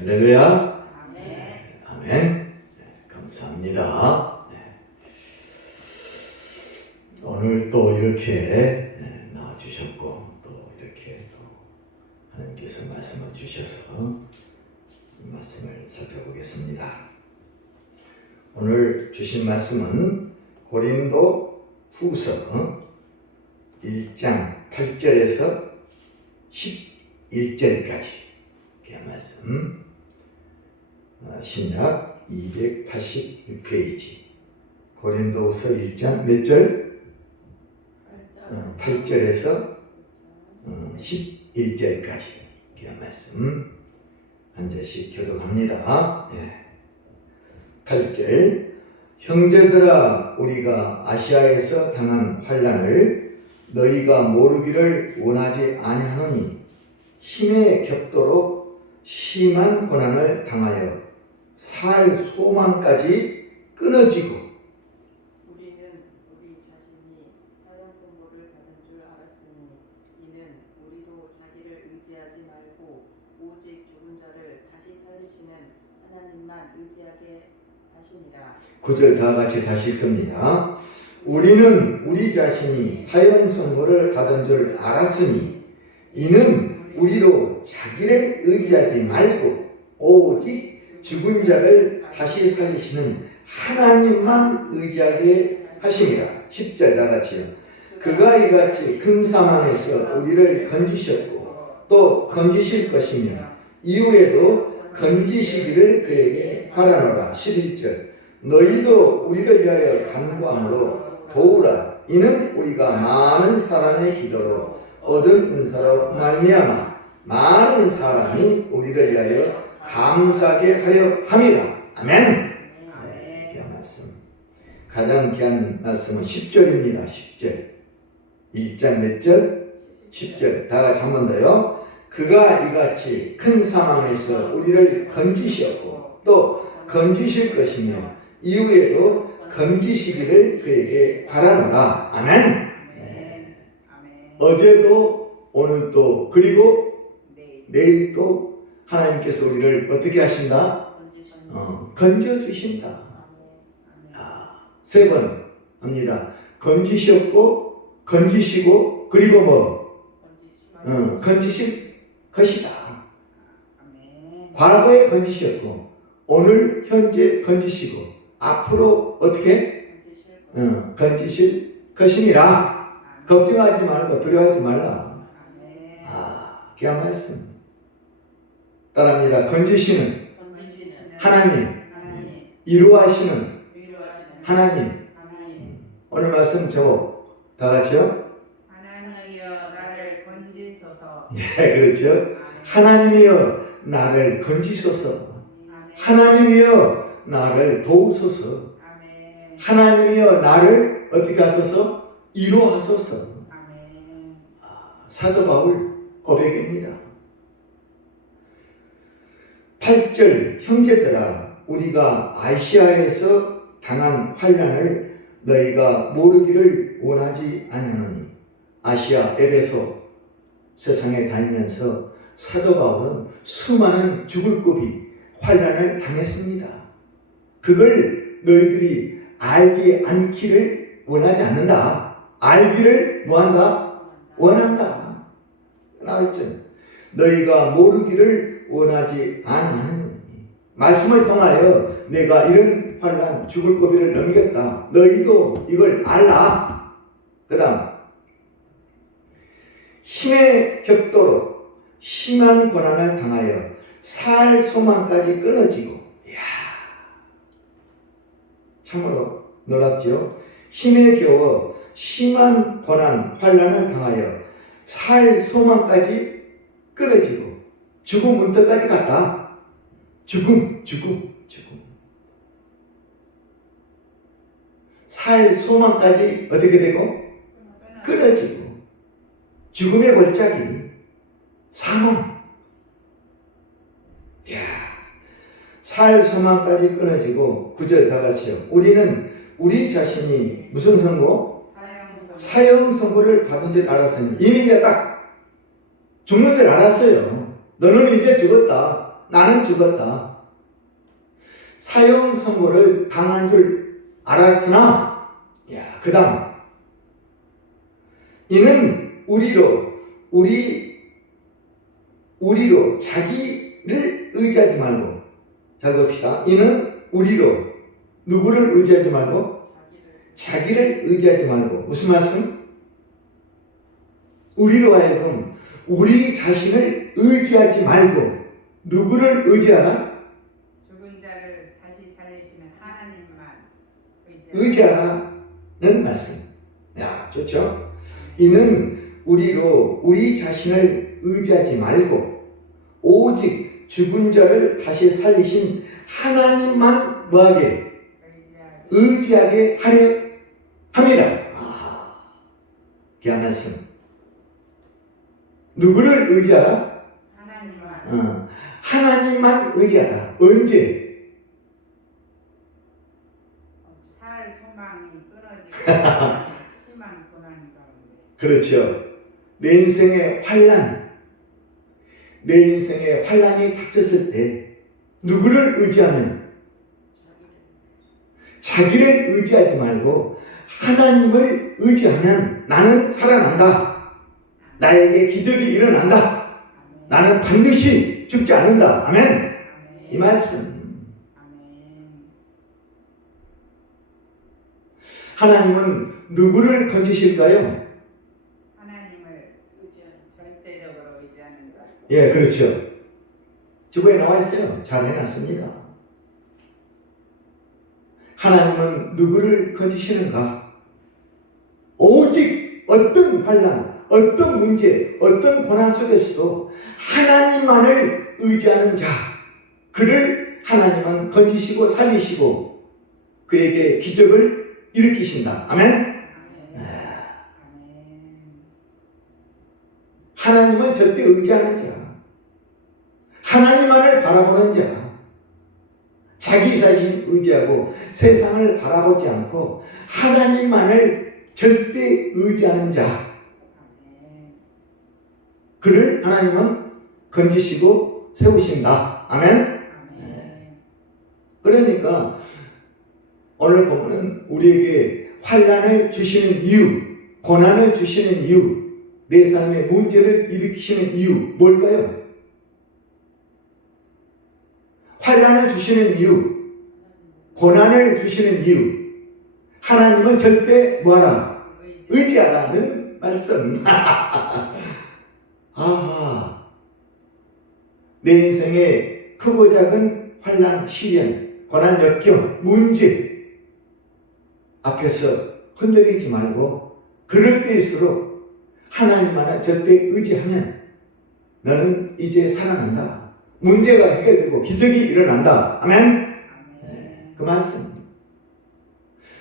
할렐루야. 아멘. 아멘. 감사합니다. 오늘 또 이렇게 나와주셨고 또 이렇게 또 하나님께서 말씀을 주셔서 말씀을 살펴보겠습니다. 오늘 주신 말씀은 고린도 후서 1장 8절에서 11절까지 그 말씀, 신약 286페이지 고린도후서 1장 몇 절? 8절에서 11절까지 그 말씀 한 절씩 교독합니다. 8절, 형제들아, 우리가 아시아에서 당한 환난을 너희가 모르기를 원하지 아니하노니 힘에 겹도록 심한 고난을 당하여 살 소망까지 끊어지고, 우리는 우리 자신이 사형 선고를 받은 줄 알았으니 이는 우리로 자기를 의지하지 말고 오직 죽은 자를 다시 살리시는 하나님만 의지하게 하시니라. 9절 다 같이 다시 읽습니다. 우리는 우리 자신이 사형 선고를 받은 줄 알았으니 이는 우리로 자기를 의지하지 말고 오직 죽은 자를 다시 살리시는 하나님만 의지하게 하심이라. 10절 다 같이요. 그가 이같이 큰 사망에서 우리를 건지셨고 또 건지실 것이며 이후에도 건지시기를 그에게 바라노라. 11절, 너희도 우리를 위하여 간구함으로 도우라. 이는 우리가 많은 사람의 기도로 얻은 은사로 말미암아 많은 사람이 우리를 위하여 감사하게 하려 함이라. 아멘. 귀한 말씀. 가장 귀한 말씀은 10절입니다. 10절. 1장 몇 절? 10절. 다 같이 한 번 더요. 그가 이같이 큰 사망에서 우리를 건지셨고 또 건지실 것이며 이후에도 건지시기를 그에게 바라노라. 아멘. 어제도 오늘도 그리고 내일도 하나님께서 우리를 어떻게 하신다? 건져주신다. 세 번 합니다. 건지셨고 건지시고 그리고 뭐? 건지실 것이다. 과거에 건지셨고 오늘 현재 건지시고 앞으로 어떻게? 건지실 것이니라. 걱정하지 말고 두려워하지 말라. 귀한 말씀. 따라합니다. 건지시는 하나님, 이루하시는 하나님. 오늘 말씀 제목 다 같이요. 하나님이여 나를 건지소서. 그렇죠. 하나님이여 나를 건지소서. 하나님이여 나를 도우소서. 하나님이여 나를 어떻게 하소서? 이루하소서. 사도 바울 고백입니다. 8절, 형제들아, 우리가 아시아에서 당한 환난을 너희가 모르기를 원하지 아니하노니. 아시아, 에베소 세상에 다니면서 사도 바울은 수많은 죽을 고비 환난을 당했습니다. 그걸 너희들이 알지 않기를 원하지 않는다. 알기를 뭐한다? 원한다. 나왔죠. 너희가 모르기를 원하지 않으니. 말씀을 통하여 내가 이런 환난 죽을 고비를 넘겼다. 너희도 이걸 알라. 그 다음, 힘에 겹도록 심한 고난을 당하여 살 소망까지 끊어지고. 이야, 참으로 놀랍죠. 힘에 겨워 심한 고난, 환난을 당하여 살 소망까지 끊어지고 죽음 문턱까지 갔다. 죽음. 살 소망까지 어떻게 되고? 끊어지고 죽음의 골짜기, 사망. 이야, 살 소망까지 끊어지고 9절 다 같이요. 우리는 우리 자신이 무슨 선고? 사형 선고를 받은 줄 알았으니. 이미 딱 죽는 줄 알았어요. 너는 이제 죽었다. 나는 죽었다. 사형 선고를 당한 줄 알았으나, 야, 그 다음. 이는 우리로 자기를 의지하지 말고, 자 봅시다. 이는 우리로, 누구를 의지하지 말고? 자기를 의지하지 말고. 무슨 말씀? 우리로 하여금 우리 자신을 의지하지 말고 누구를 의지하라? 죽은 자를 다시 살리시는 하나님만 의지하라는 말씀. 야, 좋죠? 이는 우리 자신을 의지하지 말고 오직 죽은 자를 다시 살리신 하나님만 뭐하게? 의지하게 하려 합니다. 귀한 말씀. 누구를 의지하라? 하나님만. 하나님만 의지하라. 언제? 살 소망이 끊어지고 심한 고난 가운데. 그렇죠. 내 인생의 환란이 닥쳤을 때 누구를 의지하면? 자기를 의지하지 말고 하나님을 의지하면 나는 살아난다. 나에게 기적이 일어난다. 나는 반드시 죽지 않는다. 아멘. 이 말씀. 하나님은 누구를 건지실까요? 하나님을 절대적으로 의지하는 자. 예, 그렇죠. 주보에 나와 있어요. 잘 해놨습니다. 하나님은 누구를 건지시는가? 오직 어떤 환난, 어떤 문제, 어떤 고난 속에서도 하나님만을 의지하는 자, 그를 하나님은 건지시고 살리시고 그에게 기적을 일으키신다. 아멘? 하나님은 절대 의지하는 자, 하나님만을 바라보는 자, 자기 자신 의지하고 세상을 바라보지 않고 하나님만을 절대 의지하는 자, 그를 하나님은 건지시고 세우신다. 아멘? 그러니까 오늘 보면은 우리에게 환난을 주시는 이유, 고난을 주시는 이유, 내 삶의 문제를 일으키시는 이유 뭘까요? 환난을 주시는 이유, 고난을 주시는 이유, 하나님은 절대 뭐하라? 의지하라는 말씀. 내 인생의 크고 작은 환난, 시련, 고난, 역경, 문제 앞에서 흔들리지 말고 그럴 때일수록 하나님만을 절대 의지하면 너는 이제 살아난다. 문제가 해결되고 기적이 일어난다. 아멘? 그 말씀.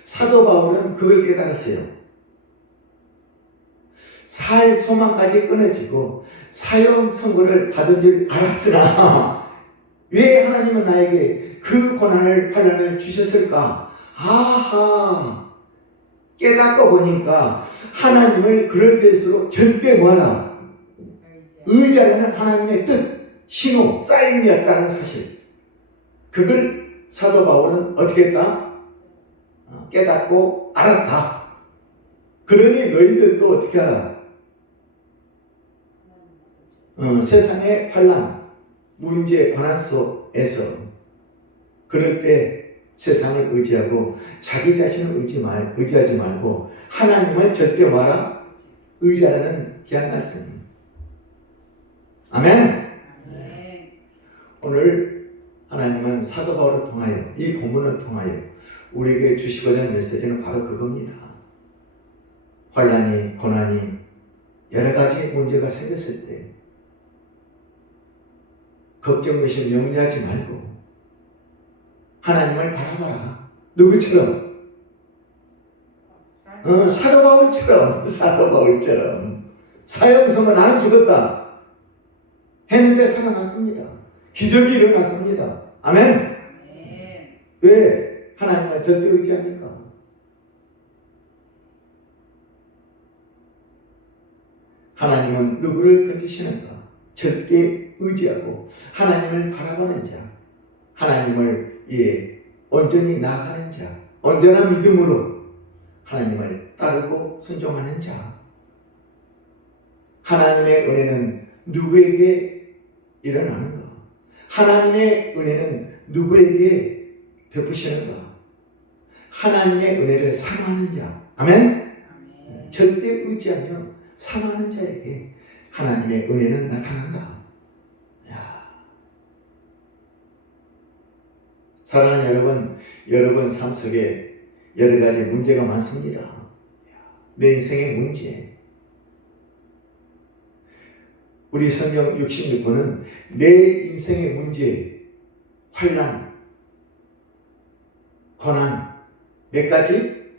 사도 바울은 그걸 깨달았어요. 살 소망까지 끊어지고 사형 선고를 받은 줄 알았으나 왜 하나님은 나에게 그 고난을 환난을 주셨을까? 깨닫고 보니까 하나님을 그럴 때일수록 절대 뭐하라? 의지하는 하나님의 뜻, 신호, 사인이었다는 사실. 그걸 사도 바울은 어떻게 했다? 깨닫고 알았다. 그러니 너희들도 어떻게 알아? 세상의 환난, 문제, 고난 속에서 그럴 때 세상을 의지하고 자기 자신을 의지하지 말고 하나님을 절대 뭐하라? 의지하라는 귀한 말씀. 아멘. 오늘 하나님은 사도 바울을 통하여 이 본문을 통하여 우리에게 주시고자 하는 메시지는 바로 그겁니다. 환난이, 고난이 여러 가지 문제가 생겼을 때 걱정, 의심, 염려하지 말고 하나님을 바라봐라. 누구처럼? 사도 바울처럼 사형선고 나는 죽었다 했는데 살아났습니다. 기적이 일어났습니다. 아멘. 왜? 하나님을 절대 의지하니까. 하나님은 누구를 건지시는가? 절대 의지하고 하나님을 바라보는 자, 하나님을 온전히 나아가는 자, 온전한 믿음으로 하나님을 따르고 순종하는 자. 하나님의 은혜는 누구에게 일어나는가? 하나님의 은혜는 누구에게 베푸시는가? 하나님의 은혜를 사모하는 자. 아멘? 아멘. 절대 의지하며 사모하는 자에게 하나님의 은혜는 나타난다. 사랑하는 여러분 삶 속에 여러 가지 문제가 많습니다. 내 인생의 문제. 우리 성경 66권은 내 인생의 문제, 환난, 고난 몇 가지?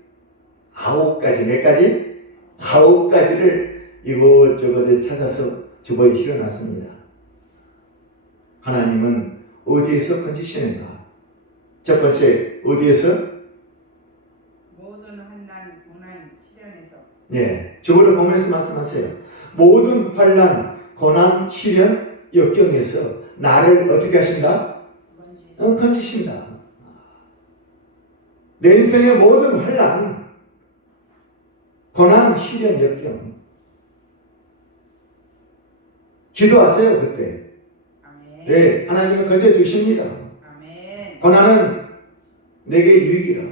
9가지. 몇 가지? 9가지를 이곳저곳에 찾아서 주보에 실어놨습니다. 하나님은 어디에서 건지시는가? 첫 번째, 어디에서? 모든 환난, 고난, 시련에서. 예, 저거를 보면서 말씀하세요. 모든 환난, 고난, 시련, 역경에서 나를 어떻게 하신다? 건지신다. 내 인생의 모든 환난, 고난, 시련, 역경. 기도하세요, 그때. 아멘. 네, 하나님은 건져주십니다. 아멘. 고난은 내게 유익이라.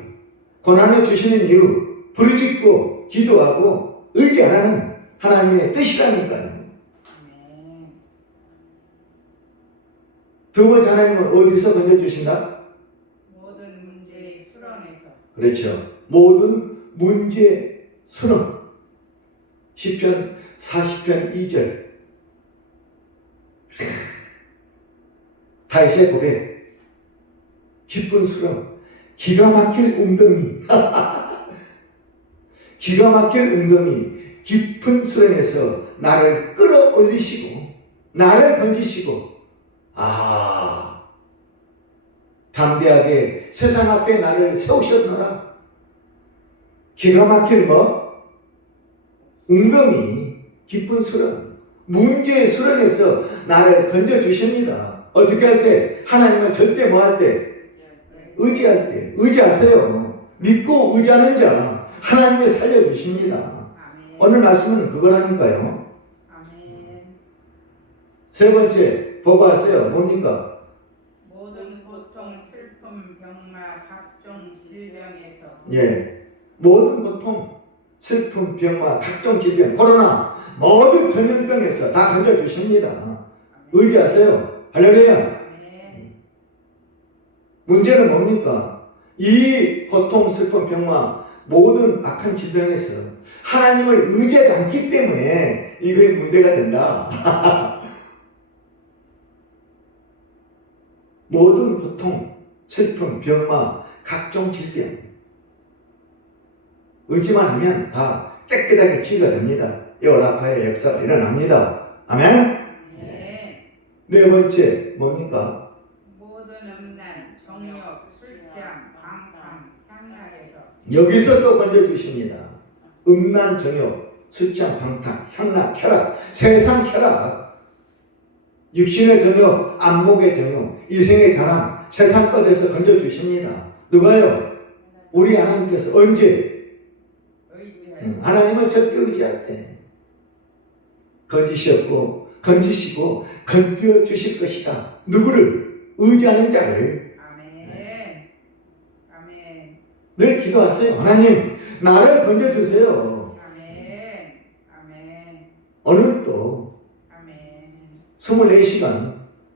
고난을 주시는 이유, 부르짖고 기도하고 의지 안 하는 하나님의 뜻이라니까요. 아멘. 두 번째, 하나님은 어디서 건져주신다? 모든 문제의 수렁에서. 그렇죠. 모든 문제 수렁. 시편 40편 2절. 다윗의 고백. 깊은 수렁, 기가 막힐 웅덩이. 기가 막힐 웅덩이, 깊은 수렁에서 나를 끌어올리시고 나를 건지시고, 담대하게 세상 앞에 나를 세우셨노라. 기가 막힐 웅덩이, 깊은 수렁, 문제의 수렁에서 나를 건져주십니다. 어떻게 할 때? 하나님은 절대 뭐 할 때? 의지할 때. 의지하세요. 믿고 의지하는 자 하나님이 살려주십니다. 아멘. 오늘 말씀은 그거라니까요. 아멘. 세 번째, 보고하세요. 뭡니까? 모든 고통, 슬픔, 병마, 각종 질병에서. 예, 모든 고통, 슬픔, 병마, 각종 질병, 코로나, 모든 전염병에서 다 건져주십니다. 의지하세요. 할렐루야. 아멘. 문제는 뭡니까? 이 고통, 슬픔, 병마, 모든 악한 질병에서 하나님을 의지하지 않기 때문에 이게 문제가 된다. 모든 고통, 슬픔, 병마, 각종 질병 의지만 하면 다 깨끗하게 치유가 됩니다. 여라파의 역사가 일어납니다. 아멘? 아멘. 네 번째 뭡니까? 모든 음란, 정욕, 술취함, 방탕, 향락에서. 여기서 또 건져주십니다. 음란, 정욕, 술취함, 방탕, 향락, 쾌락, 세상 쾌락, 육신의 정욕, 안목의 정욕, 일생의 자랑, 세상 것에서 건져주십니다. 누가요? 우리 하나님께서 언제? 하나님은 절대 의지할 때 건지시고 건져주실 것이다. 누구를? 의지하는 자를. 아멘. 아멘. 늘 기도하세요. 하나님 나를 건져주세요. 아멘. 아멘. 오늘도 아멘. 24시간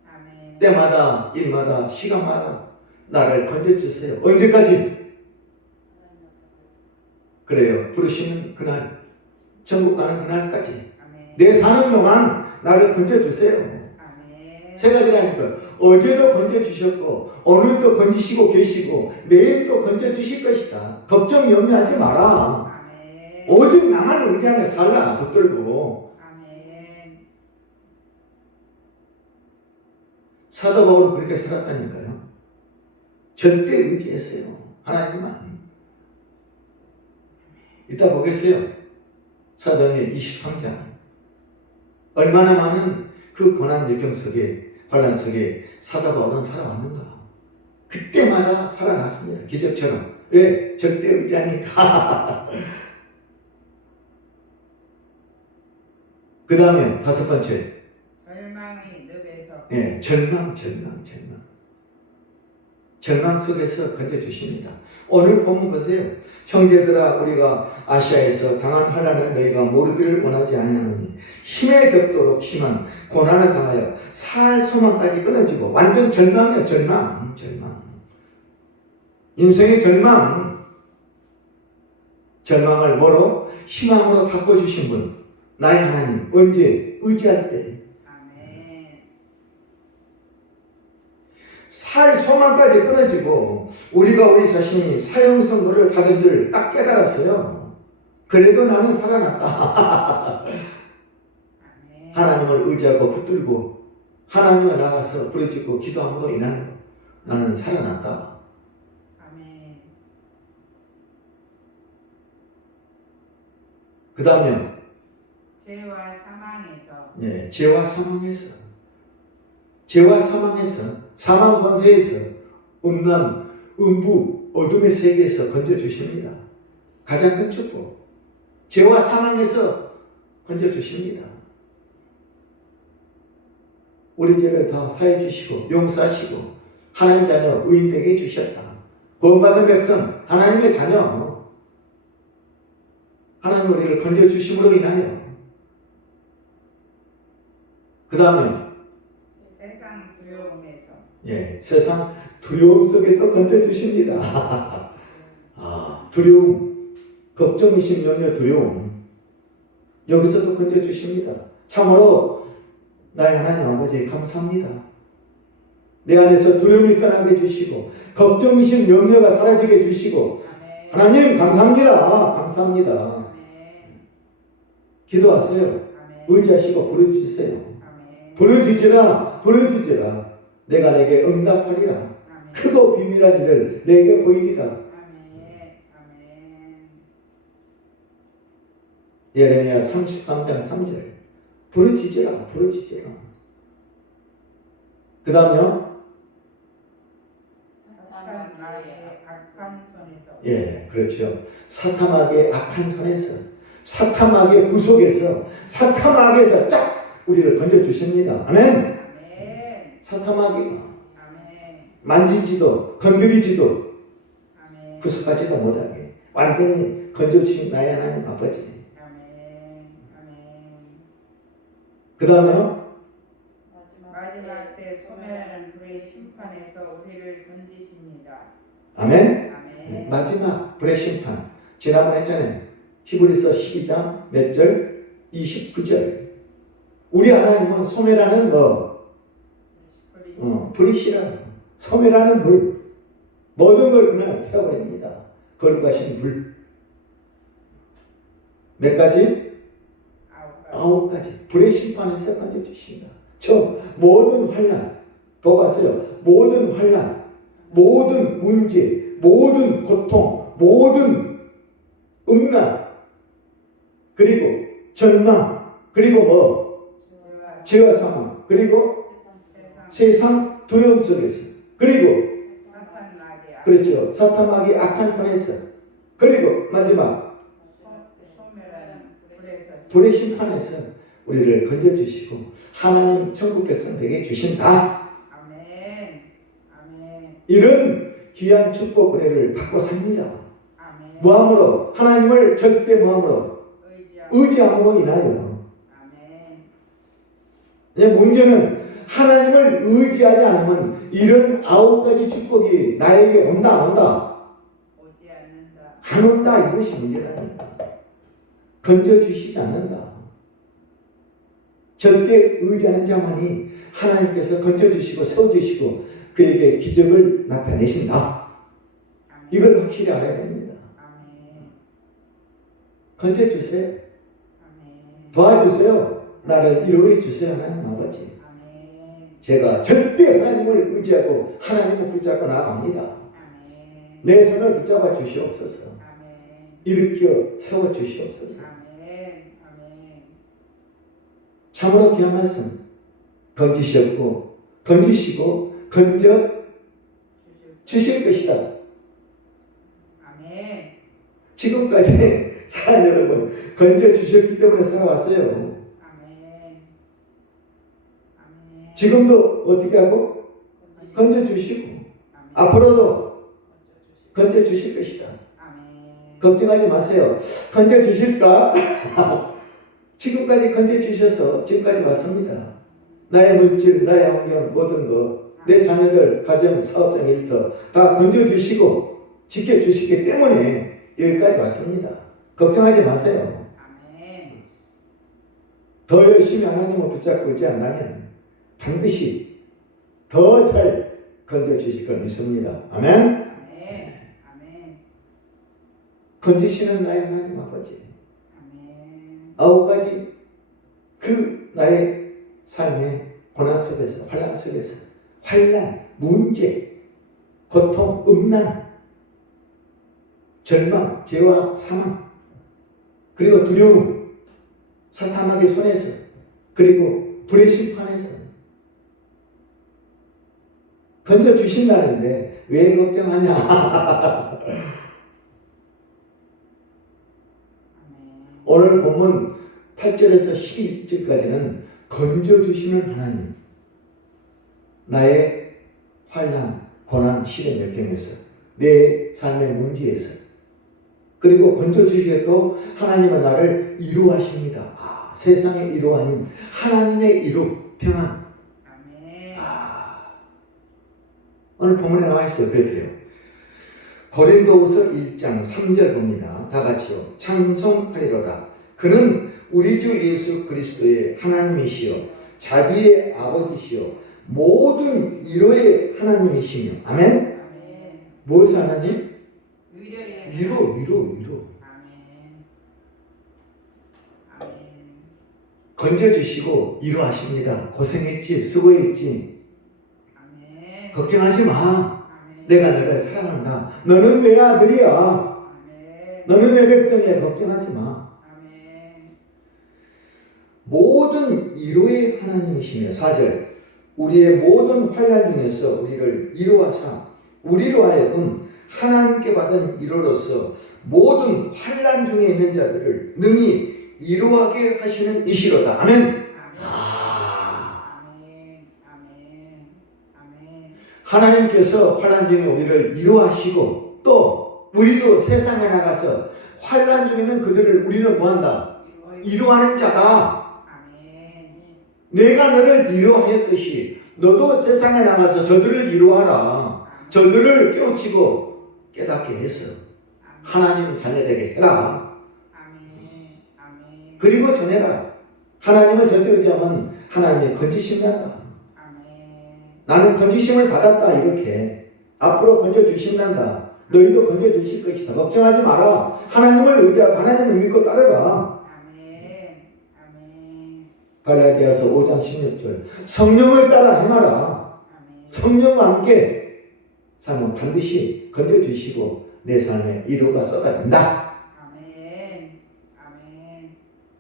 아멘. 때마다 일마다 시간마다 나를 건져주세요. 언제까지? 그래요. 부르시는 그날, 천국 가는 그날까지 아멘. 내 사는 동안 나를 건져주세요. 아멘. 세 가지라니까. 어제도 건져주셨고 오늘도 건지시고 계시고 내일도 건져주실 것이다. 걱정 염려하지 마라. 아멘. 오직 나만 의지하며 살라. 붙들고. 아멘. 사도 바울은 그렇게 살았다니까요. 절대 의지했어요. 하나님만. 이따 보겠어요. 사도행전 23장. 얼마나 많은 그 고난 역경 속에, 환난 속에 사도 바울은 살아왔는가? 그때마다 살아났습니다. 기적처럼. 왜? 절대 의지하니까. 그 다음에 다섯 번째. 절망의 늪에서 예, 절망. 절망 속에서 건져주십니다. 오늘 본문 보세요. 형제들아, 우리가 아시아에서 당한 환난을 너희가 모르기를 원하지 아니하노니 힘에 겹도록 심한 고난을 당하여 살 소망까지 끊어지고, 완전 절망이에요. 절망. 인생의 절망을 뭐로? 희망으로 바꿔주신 분, 나의 하나님. 언제? 의지할 때. 아멘. 살 소망까지 끊어지고, 우리가 우리 자신이 사형선고를 받은 줄 딱 깨달았어요. 그래도 나는 살아났다. 아멘. 하나님을 의지하고 붙들고 하나님을 나가서 부르짖고 기도함으로 인하여 나는 살아났다. 아멘. 그 다음에 죄와 사망에서 예, 죄와 사망에서 사망 권세에서 음란, 음부, 어둠의 세계에서 건져주십니다. 가장 큰 축복. 죄와 사망에서 건져주십니다. 우리 죄를 다 사해 주시고 용서하시고 하나님 자녀 의인되게 해주셨다. 구원받은 백성 하나님의 자녀, 하나님 우리를 건져주심으로 인하여, 그 다음에 세상 두려움에서 예, 세상 두려움 속에 또 건져주십니다. 두려움, 걱정, 의심, 염려, 두려움, 여기서도 건져주십니다. 참으로 나의 하나님 아버지 감사합니다. 내 안에서 두려움이 떠나게 해주시고 걱정, 의심, 염려가 사라지게 해주시고, 아멘. 하나님 감사합니다. 아멘. 기도하세요. 아멘. 의지하시고 부르짖으세요. 아멘. 부르짖으라. 내가 내게 응답하리라. 아멘. 크고 비밀한 일을 내게 보이리라. 아멘. 예레미야 33장 3절. 부르짖으라. 그 다음에요. 사탄 나의 악한 손에서 예, 그렇죠. 사탐악의 악한 손에서, 사탐악의 구속에서, 사탐악에서 쫙 우리를 건져주십니다. 아멘. 아멘. 사탐악이 아멘. 만지지도 건드리지도 아멘. 구속하지도 못하게 완전히 건져주신 나의 하나님 아버지. 아멘. 그 다음에요. 마지막 때 소멸하는 불의 심판에서 우리를 건지십니다. 아멘. 아멘. 마지막 불의 심판. 지난번에 했잖아요. 히브리서 12장 몇 절? 29절. 우리 하나님은 소멸하는 불이시라. 소멸하는 불. 모든 걸 그냥 태워버립니다. 거룩하신 불. 몇 가지? 9가지. 불의 심판에서 건져주신다. 저 모든 환난, 또 가세요. 모든 환난, 모든 문제, 모든 고통, 모든 음란, 그리고 절망, 그리고 죄와 사망, 그리고 세상 두려움 속에서, 그리고 그렇죠. 사탄마귀 악한 손에서, 그리고 마지막 불의 심판에서 우리를 건져주시고 하나님 천국 백성 되게 주신다. 아멘. 이런 귀한 축복 은혜를 받고 삽니다. 아멘. 무함으로, 하나님을 절대 무함으로 의지함으로 인하여. 아멘. 문제는 하나님을 의지하지 않으면 이런 9가지 축복이 나에게 온다 안 온다? 오지 않는다. 안 온다. 이것이 문제라니까. 건져주시지 않는다. 절대 의지하는 자만이 하나님께서 건져주시고 세워주시고 그에게 기적을 나타내신다. 아멘. 이걸 확실히 알아야 됩니다. 아멘. 건져주세요. 아멘. 도와주세요. 나를 이루어 주세요. 하나님 아버지. 아멘. 제가 절대 하나님을 의지하고 하나님을 붙잡고 나아갑니다. 아멘. 내 손을 붙잡아 주시옵소서. 아멘. 일으켜 세워 주시옵소서. 아멘. 아멘. 참으로 귀한 말씀 건지시고 건져 주실 것이다. 아멘. 지금까지 사랑 여러분 건져 주셨기 때문에 살아왔어요. 아멘. 아멘. 지금도 어떻게 하고 건져 주시고 앞으로도 건져 주실 것이다. 아멘. 걱정하지 마세요. 건져 주실까? 지금까지 건져 주셔서 지금까지 왔습니다. 나의 물질, 나의 환경, 모든 것, 내 자녀들, 가정, 사업장, 일터 다 건져 주시고 지켜 주시기 때문에 여기까지 왔습니다. 걱정하지 마세요. 아멘. 더 열심히 하나님을 붙잡고 있지 않다면 반드시 더 잘 건져 주실 걸 믿습니다. 아멘. 아멘. 아멘. 건지시는 나의 하나님 아버지. 아멘. 9가지 그 나의 삶의 고난 속에서 환난 속에서 환난, 문제, 고통, 음란, 절망, 죄와 사망 그리고 두려움, 사탄에게 손에서 그리고 불의 심판에서 건져 주신다는데 왜 걱정하냐? 아멘. 오늘 본문 8절에서 11절까지는 건져주시는 하나님, 나의 환난, 고난, 시련, 역경에서 내 삶의 문제에서 그리고 건져주시게 또 하나님은 나를 이루하십니다. 세상의 이루 아닌 하나님의 이루, 평안. 아멘. 오늘 본문에 나와 있어요. 그래요. 고린도후서 1장 3절 봅니다. 다 같이요. 찬송하리로다. 그는 우리 주 예수 그리스도의 하나님이시요 자비의 아버지시요 모든 위로의 하나님이시며. 아멘. 아멘. 무엇 하나님? 위로의 위로. 아멘. 아멘. 건져주시고 위로하십니다. 고생했지, 수고했지. 아멘. 걱정하지 마. 아멘. 내가 너를 사랑한다. 너는 내 아들이야. 아멘. 너는 내 백성이야. 걱정하지 마. 아멘. 모든 위로의 하나님이시며. 4절 우리의 모든 환난 중에서 우리를 위로하사 우리로 하여금 하나님께 받은 위로로서 모든 환난 중에 있는 자들을 능히 위로하게 하시는 이시로다. 아멘. 아멘. 아멘. 아멘. 하나님께서 환난 중에 우리를 위로하시고 또 우리도 세상에 나가서 환난 중에는 그들을 우리는 뭐한다? 위로하는 자다. 아멘. 내가 너를 위로하였듯이 너도 세상에 나가서 저들을 위로하라. 저들을 깨우치고 깨닫게 해서 하나님 자녀되게 해라. 아멘. 아멘. 그리고 전해라. 하나님을 절대 의지하면 하나님의 건지심 난다. 아멘. 나는 건지심을 받았다. 이렇게 앞으로 건져주신단다. 너희도 건져주실 것이다. 걱정하지 마라. 하나님을 의지하고 하나님을 믿고 따르라. 아멘. 아멘. 갈라디아서 5장 16절 성령을 따라 행하라. 아멘. 성령과 함께 삶은 반드시 건져주시고 내 삶에 위로가 쏟아진다. 아멘. 아멘.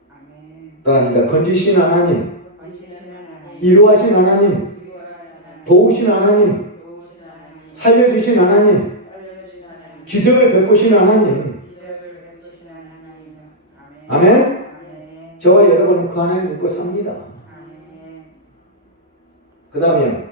아멘. 따라합니다. 건지신 하나님, 건지신 하나님, 위로하신 하나님, 위로하신 하나님, 도우신 하나님, 도우신 하나님, 살려주신 하나님, 살려주신 하나님, 기적을 베푸신 하나님. 기적을 베푸신 하나님. 아멘. 아멘. 아멘. 저와 여러분은 그 하나님 믿고 삽니다. 아멘. 그 다음에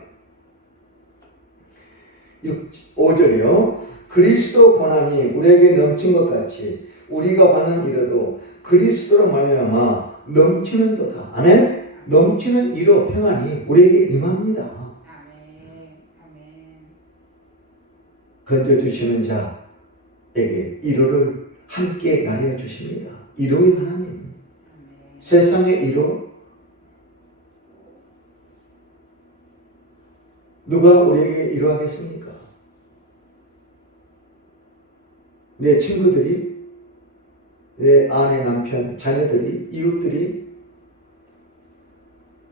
5절이요. 그리스도 고난이 우리에게 넘친 것 같이 우리가 받는 위로도 그리스도로 말미암아 넘치는도다. 아멘. 넘치는 위로 평안이 우리에게 임합니다. 아멘. 아멘. 건져주시는 자에게 위로를 함께 나뉘어 주십니다. 위로의 하나님. 아멘. 세상의 위로. 누가 우리에게 위로하겠습니까? 내 친구들이, 내 아내, 남편, 자녀들이, 이웃들이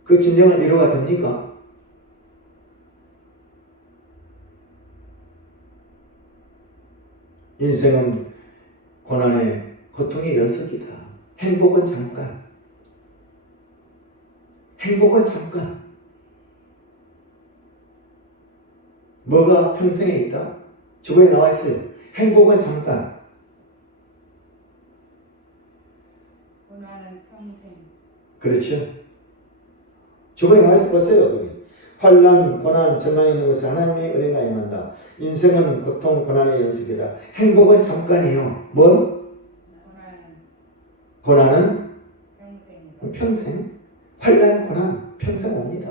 그 진정한 위로가 됩니까? 인생은 고난의 고통의 연속이다. 행복은 잠깐. 행복은 잠깐. 뭐가 평생에 있다? 저거에 나와 있어요. 행복은 잠깐. 고난은 평생. 그렇죠? 저거에 나와 있어 보세요. 거기. 환난, 고난, 절망이 있는 것은 하나님의 은혜가 임한다. 인생은 고통, 고난의 연습이다. 행복은 잠깐이요. 뭔? 고난은 평생. 평생. 환난, 고난 평생 옵니다.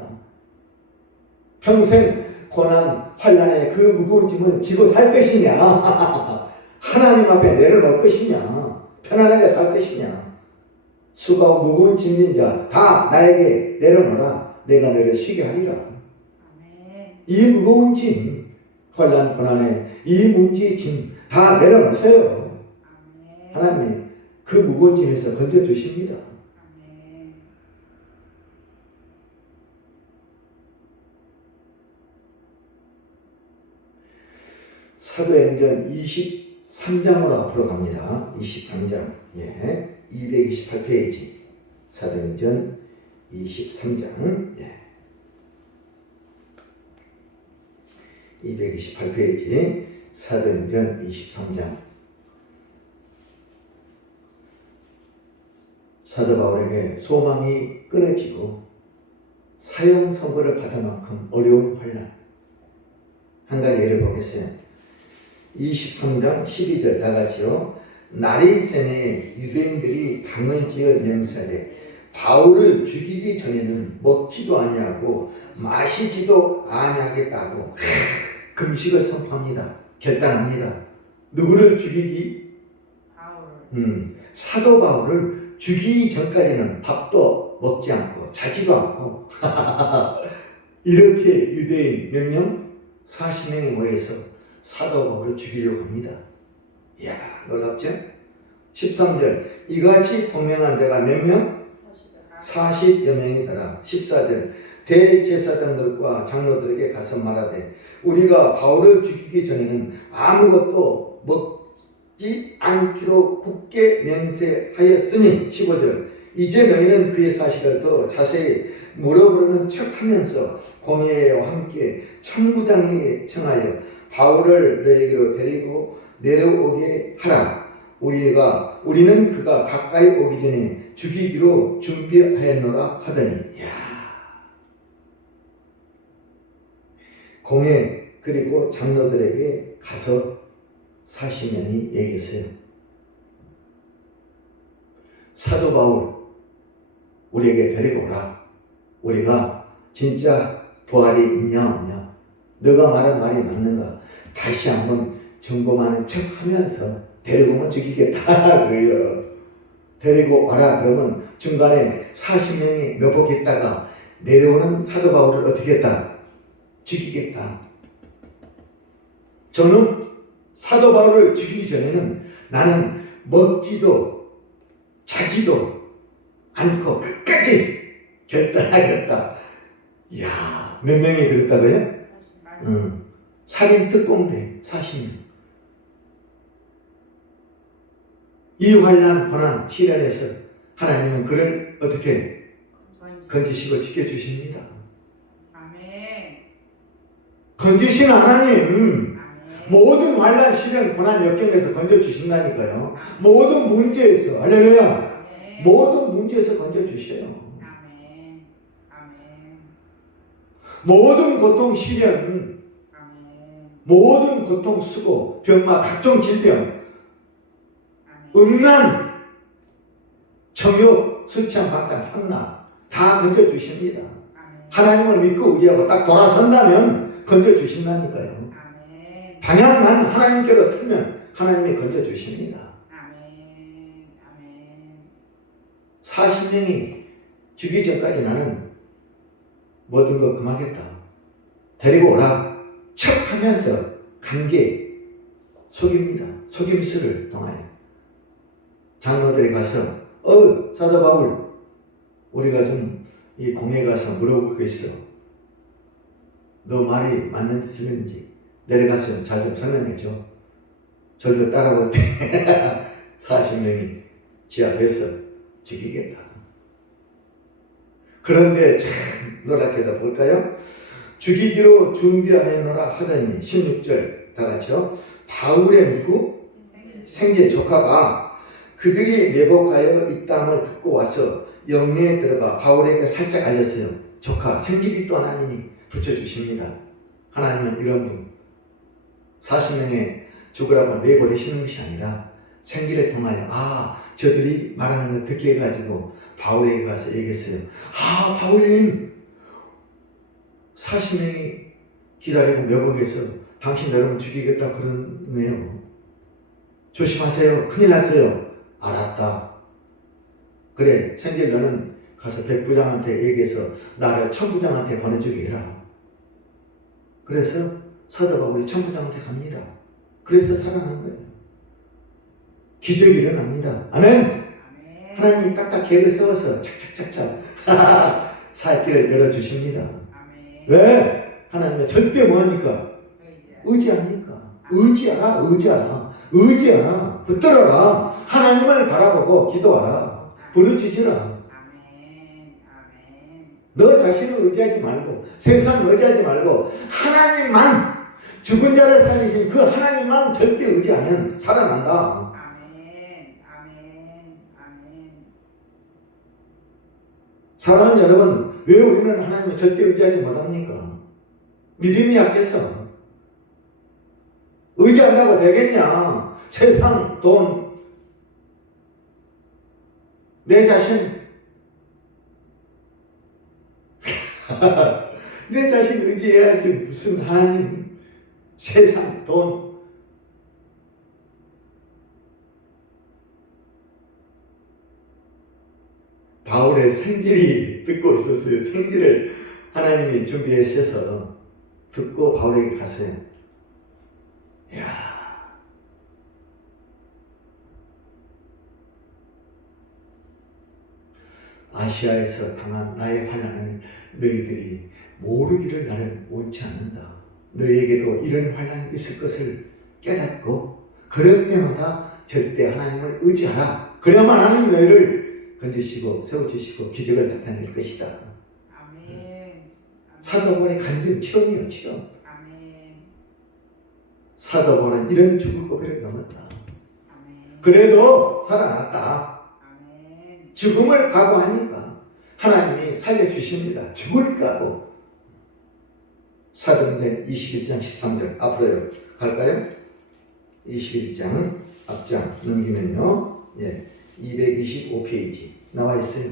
평생 고난, 환난의 그 무거운 짐을 지고 살 것이냐? 하나님 앞에 내려놓을 것이냐? 편안하게 살 것이냐? 수고하고 무거운 짐진 자 다 나에게 내려놓으라. 내가 너를 쉬게 하리라. 아멘. 이 무거운 짐, 환난, 고난의 이 문제의 짐 다 내려놓으세요. 아멘. 하나님이 그 무거운 짐에서 건져주십니다. 아멘. 사도행전 23장으로 앞으로 갑니다. 23장. 예. 228페이지. 사도행전 23장. 예. 228페이지. 사도행전 23장. 사도 바울에게 소망이 끊어지고 사형 선고를 받을 만큼 어려운 환난. 한 가지 예를 보겠어요. 23장 12절 다 같이요. 날이 새내 유대인들이 당을 지어 명사되 바울을 죽이기 전에는 먹지도 아니하고 마시지도 아니하겠다고 금식을 선포합니다. 결단합니다. 누구를 죽이기? 바울. 사도 바울을 죽이기 전까지는 밥도 먹지 않고 자지도 않고 이렇게 유대인 몇 명? 40명이 모여서 사도 바울을 죽이려고 합니다. 이야, 놀랍죠? 13절 이같이 동맹한 자가 몇 명? 40여 명이더라. 14절 대제사장들과 장로들에게 가서 말하되 우리가 바울을 죽이기 전에는 아무것도 먹지 않기로 굳게 맹세하였으니 15절 이제 너희는 그의 사실을 더 자세히 물어보려는 척하면서 공회와 함께 천부장에게 청하여 바울을 너희에게로 데리고 내려오게 하라. 우리는 그가 가까이 오기 전에 죽이기로 준비하였노라 하더니, 야, 공회 그리고 장로들에게 가서 40명이 얘기했어요. 사도 바울 우리에게 데리고 오라. 우리가 진짜 부활이 있냐 없냐, 너가 말한 말이 맞는가 다시 한번 점검하는 척하면서 데리고 오면 죽이겠다 그래요. 데리고 와라 그러면 중간에 40명이 몇 복 있다가 내려오는 사도 바울을 어떻게 했다? 죽이겠다. 저는 사도 바울을 죽이기 전에는 나는 먹지도 자지도 않고 끝까지 결단하겠다. 이야, 몇 명이 그랬다고요? 살인 특공대 40명. 이 환난, 고난, 시련에서 하나님은 그를 어떻게 건지시고 지켜주십니다. 아멘. 건지신 하나님, 아멘. 모든 환난, 시련, 고난, 역경에서 건져주신다니까요. 모든 문제에서, 할렐루야. 아멘. 모든 문제에서 건져주셔요. 아멘. 아멘. 모든 고통, 시련, 아멘. 모든 고통, 수고, 병마, 각종 질병, 아멘. 음란, 정욕, 술취한 박탈, 향락 다 건져주십니다. 아멘. 하나님을 믿고 의지하고 딱 돌아선다면 건져주신다니까요. 아멘. 방향 난 하나님께로 틀면 하나님이 건져주십니다. 아멘. 아멘. 40명이 죽기 전까지 나는 모든 거 금하겠다. 데리고 오라. 척하면서 관계 속입니다. 속임수를 통하여 장로들이 가서 사도 바울 우리가 좀 이 공회 가서 물어볼 거 있어. 너 말이 맞는지 틀린지 내려가서 잘 좀 설명해줘. 절로 따라올 때 40명이 지 앞에서 죽이겠다. 그런데 참 놀랍게도 볼까요? 죽이기로 준비하였노라 하더니 16절 다 같이요. 바울의 누구? 생제 조카가 그들이 매복하여 이 땅을 듣고 와서 영내에 들어가 바울에게 살짝 알렸어요. 조카, 생기리 또 하나님이 붙여주십니다. 하나님은 이런 분 40명의 죽으라고 내버리시는 것이 아니라 생기를 통하여 저들이 말하는 걸 듣게 해가지고 바울에게 가서 얘기했어요. 바울님 40명이 기다리고 매복해서 당신 여러분 죽이겠다 그러네요. 조심하세요. 큰일 났어요. 알았다. 그래, 생길 너는 가서 백부장한테 얘기해서 나를 천부장한테 보내주게 해라. 그래서 사도 바울이 천부장한테 갑니다. 그래서 살아난 거예요. 기적이 일어납니다. 아멘. 하나님이 딱딱 계획을 세워서 착착착착 살 길을 열어주십니다. 왜? 하나님은 절대 뭐하니까? 의지하니까. 의지하라. 붙들어라. 하나님을 바라보고 기도하라. 부르짖으라. 너 자신을 의지하지 말고 세상 의지하지 말고 하나님만, 죽은 자를 살리신 그 하나님만 절대 의지하면 살아난다. 사랑하는 여러분, 왜 우리는 하나님을 절대 의지하지 못합니까? 믿음이 약해서. 의지한다고 되겠냐? 세상, 돈, 내 자신. 내 자신 의지해야지. 무슨 하나님, 세상, 돈. 바울의 생길이 듣고 있었어요. 생길을 하나님이 준비해 주셔서 듣고 바울에게 갔어요. 이야. 아시아에서 당한 나의 환난을 너희들이 모르기를 나는 원치 않는다. 너희에게도 이런 환난이 있을 것을 깨닫고 그럴 때마다 절대 하나님을 의지하라. 그래야만 하나님 너희를 건지시고 세워주시고 기적을 나타낼 것이다. 아멘. 사도 바울의 간증 처음이에요. 처음. 아멘. 사도 바울은 이런 죽을 고비를 넘었다. 아멘. 그래도 살아났다. 아멘. 죽음을 각오하니까 하나님이 살려주십니다. 죽을 각오. 사도행전 21장 13절 앞으로요. 갈까요? 21장 앞장 넘기면요. 225페이지 나와 있어요.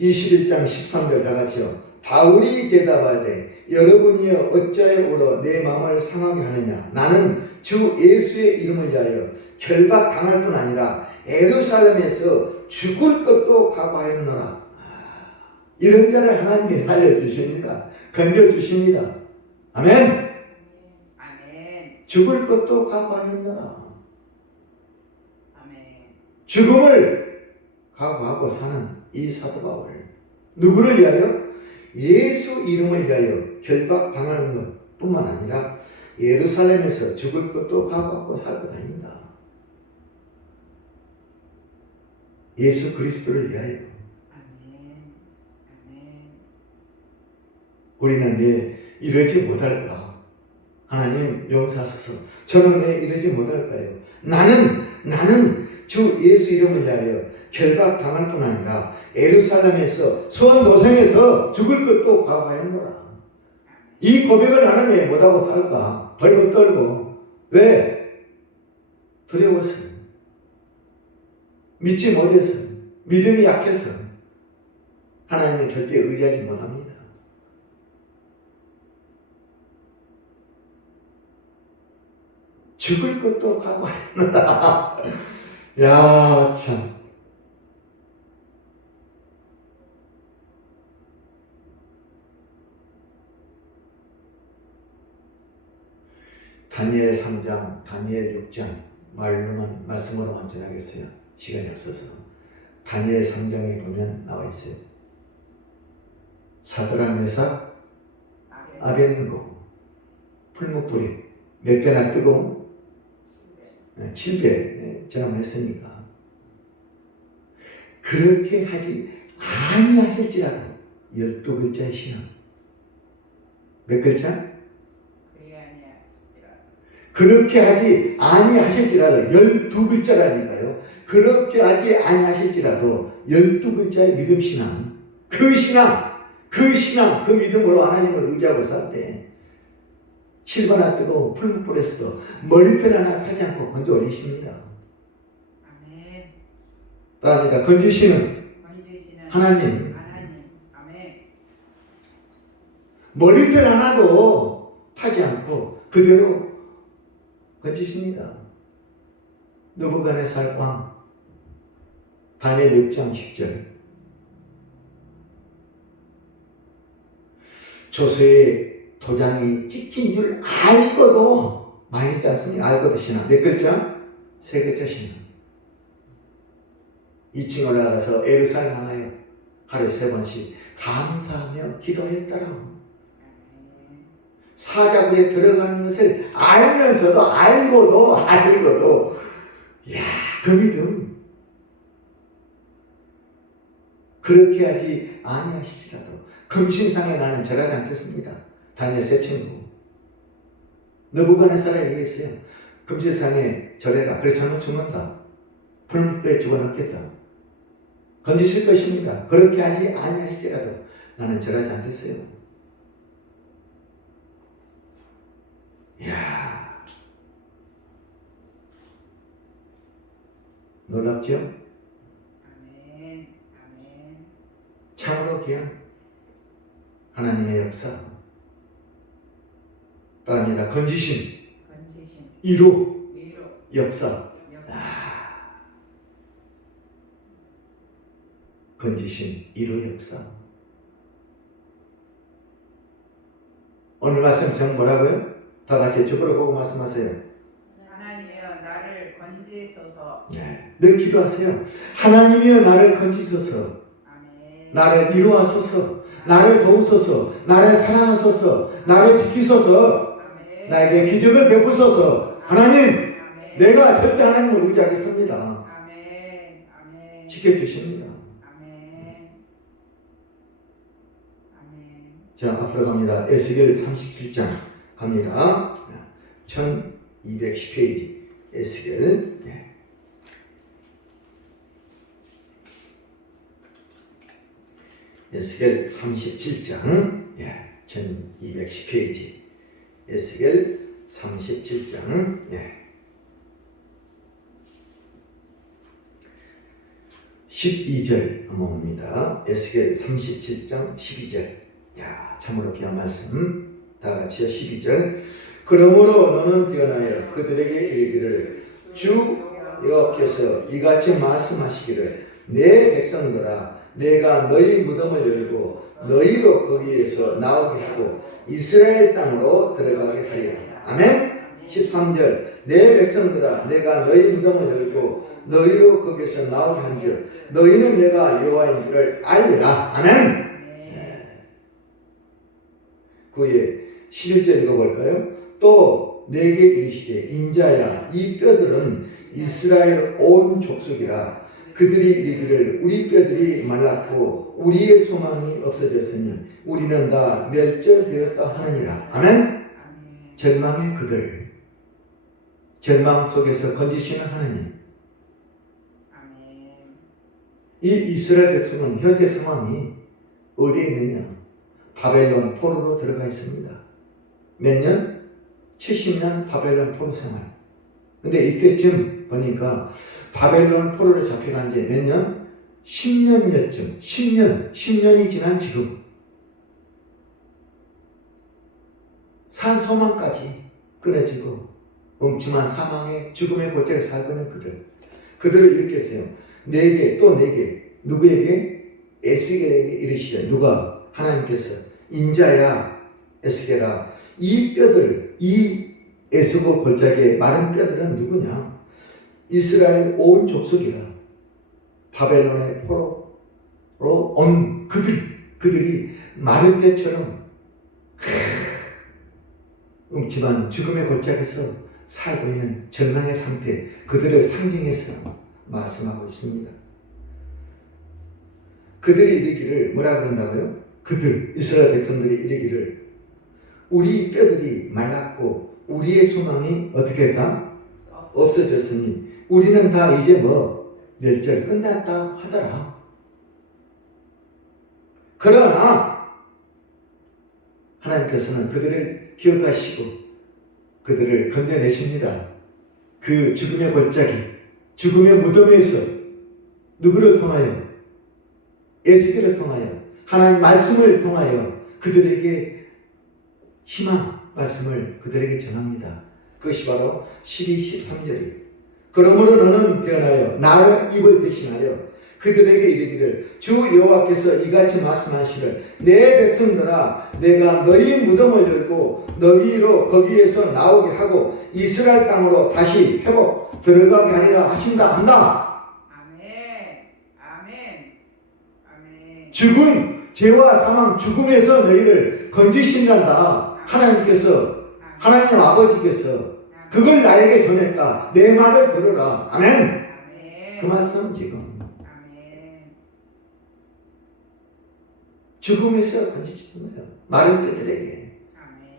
21장 13절 다 같이요. 바울이 대답하되 여러분이여 어찌하여 울어 내 마음을 상하게 하느냐. 나는 주 예수의 이름을 위하여 결박당할 뿐 아니라 예루살렘에서 죽을 것도 각오하였노라. 이런 자를 하나님이 살려주십니다. 건져주십니다. 아멘. 아멘. 죽을 것도 각오하였노라. 아멘. 죽음을 각오하고 사는 이 사도 바울. 누구를 위하여? 예수 이름을 위하여 결박당하는 것 뿐만 아니라 예루살렘에서 죽을 것도 각오하고 살고 다닌다. 예수 그리스도를 위하여. 아멘. 아멘. 우리는 왜 이러지 못할까? 하나님 용서하소서. 저는 왜 이러지 못할까요? 나는 주 예수 이름을 위하여 결박당할 뿐 아니라 예루살렘에서 수원도성에서 죽을 것도 각오하였노라. 이 고백을 나는 왜 못하고 살까? 벌벌 떨고. 왜? 두려워서. 믿지 못해서. 믿음이 약해서. 하나님은 절대 의지하지 못합니다. 죽을 것도 각오하였노라. 야, 참. 다니엘 3장, 다니엘 6장 말로만 말씀으로만 전하겠어요. 시간이 없어서. 다니엘 3장에 보면 나와 있어요. 사드락 메삭 아벳느고 풀무불이 몇 배나 뜨거운 7배 전함을 했으니까 그렇게 하지 아니하실지라도 12글자의 신앙. 몇 글자? 그렇게 하지 아니하실지라도 12글자라니까요. 그렇게 하지 아니하실지라도 12글자의 믿음 신앙. 그 신앙, 그 믿음으로 하나님을 의지하고 살때 7번아 뜨거운 풀무불에서도 머리털 하나 타지 않고 건져 올리십니다. 아멘. 따라합니다. 건지시는 하나님. 아멘. 머리털 하나도 타지 않고 그대로 건지십니다. 느부갓네살 왕 다니엘 6장 10절 조서의 도장이 찍힌 줄 알고도 많이 있지 않습니까? 알고도 신앙. 몇 글자? 3글자 신앙. 2층 올라가서 예루살렘 향하여 하루에 3번씩 감사하며 기도했더라. 사자굴에 들어가는 것을 알면서도 알고도 그 믿음 그렇게 하지 아니하실지라도 금신상에 나는 절하지 않겠습니다. 다니엘 세 친구 느부갓네살에 얘기했어요. 금신상에 절해라. 그래 잘못 죽는다. 불못에 집어넣겠다. 건지실 것입니다. 그렇게 하지 아니하실지라도 나는 절하지 않겠어요. 이야, 놀랍죠? 아멘. 참으로 귀한 하나님의 역사. 따릅니다. 건지심, 위로, 역사. 건지심, 위로, 역사. 오늘 말씀 제목 뭐라고요? 다 같이 주보로 보고 말씀하세요. 하나님이여 나를 건지소서. 네, 늘 기도하세요. 하나님이여 나를 건지소서. 아멘. 나를 이루하소서. 나를 도우소서. 나를 사랑하소서. 나를 지키소서. 아멘. 나에게 기적을 베푸소서. 하나님, 아멘. 내가 절대 하나님을 의지하겠습니다. 아멘. 지켜주십니다. 아멘. 자, 앞으로 갑니다. 에스겔 37장 갑니다. 1210페이지 에스겔. 에스겔 37장 1210페이지 에스겔 37장 12절 한번 봅니다. 에스겔 37장 12절. 참으로 귀한 말씀. 다 같이요. 12절. 그러므로 너는 뛰어나여 그들에게 이르기를 주 여호와께서 이같이 말씀하시기를 내 백성들아 내가 너희 무덤을 열고 너희로 거기에서 나오게 하고 이스라엘 땅으로 들어가게 하리라. 아멘. 13절. 내 백성들아 내가 너희 무덤을 열고 너희로 거기에서 나오게 한즉 너희는 내가 여호와인 줄을 알리라. 아멘. 그의 11절 읽어볼까요? 또 내게 이르시되 인자야 이 뼈들은 이스라엘 온 족속이라. 그들이 이르기를 우리 뼈들이 말랐고 우리의 소망이 없어졌으니 우리는 다 멸절되었다 하느니라. 아멘. 절망의 그들, 절망 속에서 건지시는 하나님. 이 이스라엘 백성은 현재 상황이 어디에 있느냐? 바벨론 포로로 들어가 있습니다. 몇 년? 70년 바벨론 포로 생활. 근데 이때쯤 보니까 바벨론 포로로 잡혀간 지 몇 년? 10년여쯤. 10년이 지난 지금 산 소망까지 끊어지고 음침한 사망의 죽음의 골짜기에 살고 있는 그들을 이렇게 했어요. 내게 또 내게 누구에게? 에스겔에게 이르시되 누가? 하나님께서 인자야 에스겔아 이 뼈들 이 에스고 골짜기의 마른 뼈들은 누구냐? 이스라엘 온 족속이라. 바벨론의 포로로 온 그들이 마른 뼈처럼 음침한 죽음의 골짜기에서 살고 있는 절망의 상태, 그들을 상징해서 말씀하고 있습니다. 그들이 이르기를 뭐라고 한다고요? 그들 이스라엘 백성들이 이르기를 우리 뼈들이 말랐고 우리의 소망이 어떻게 가? 없어졌으니 우리는 다 이제 멸절 끝났다 하더라. 그러나 하나님께서는 그들을 기억하시고 그들을 건져내십니다. 그 죽음의 골짜기, 죽음의 무덤에서 누구를 통하여? 에스겔을 통하여, 하나님 말씀을 통하여 그들에게 희망 말씀을 그들에게 전합니다. 그것이 바로 12, 13절이에요. 그러므로 너는 변하여 나를 입을 대신하여 그들에게 이르기를 주 여호와께서 이같이 말씀하시를 내 백성들아 내가 너희 무덤을 열고 너희로 거기에서 나오게 하고 이스라엘 땅으로 다시 회복 들어가게 하리라 하신다 한다. 아멘. 아멘. 아멘. 죽음, 죄와 사망, 죽음에서 너희를 건지신단다. 하나님께서, 하나님 아버지께서 그걸 나에게 전했다. 내 말을 들어라. 아멘. 아멘. 그 말씀 지금 아멘. 죽음에서 건지시는 거예요. 마른 뼈들에게 아멘.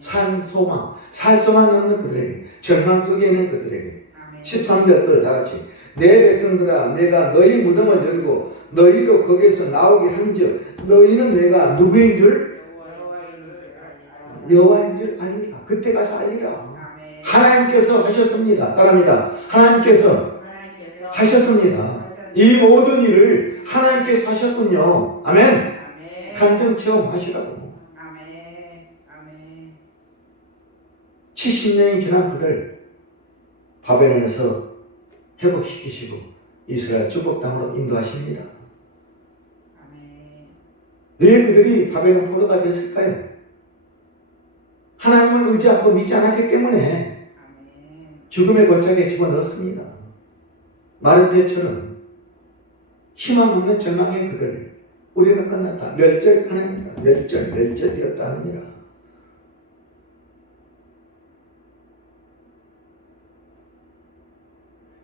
살 소망이 없는 그들에게, 절망 속에 있는 그들에게. 아멘. 13절도 다같이 내 백성들아 내가 너희 무덤을 열고 너희로 거기에서 나오게 한즉 너희는 내가 누구인 줄? 여호와인 줄 아니라. 그때 가서 알리라. 아멘. 하나님께서 하셨습니다. 따라합니다. 하나님께서 하셨습니다. 이 모든 일을 하나님께서 하셨군요. 아멘. 아멘. 간증 체험하시라고. 아멘. 아멘. 70년이 지난 그들 바벨론에서 회복시키시고 이스라엘 축복 땅으로 인도하십니다. 아멘. 왜 그들이 바벨론 포로가 됐을까요? 하나님을 의지하고 믿지 않았기 때문에 아멘. 죽음의 골짜기에 집어넣었습니다. 마른 뼈처럼 희망 없는 절망의 그들 우리는 끝났다. 멸절하느니라. 멸절되었다느니라.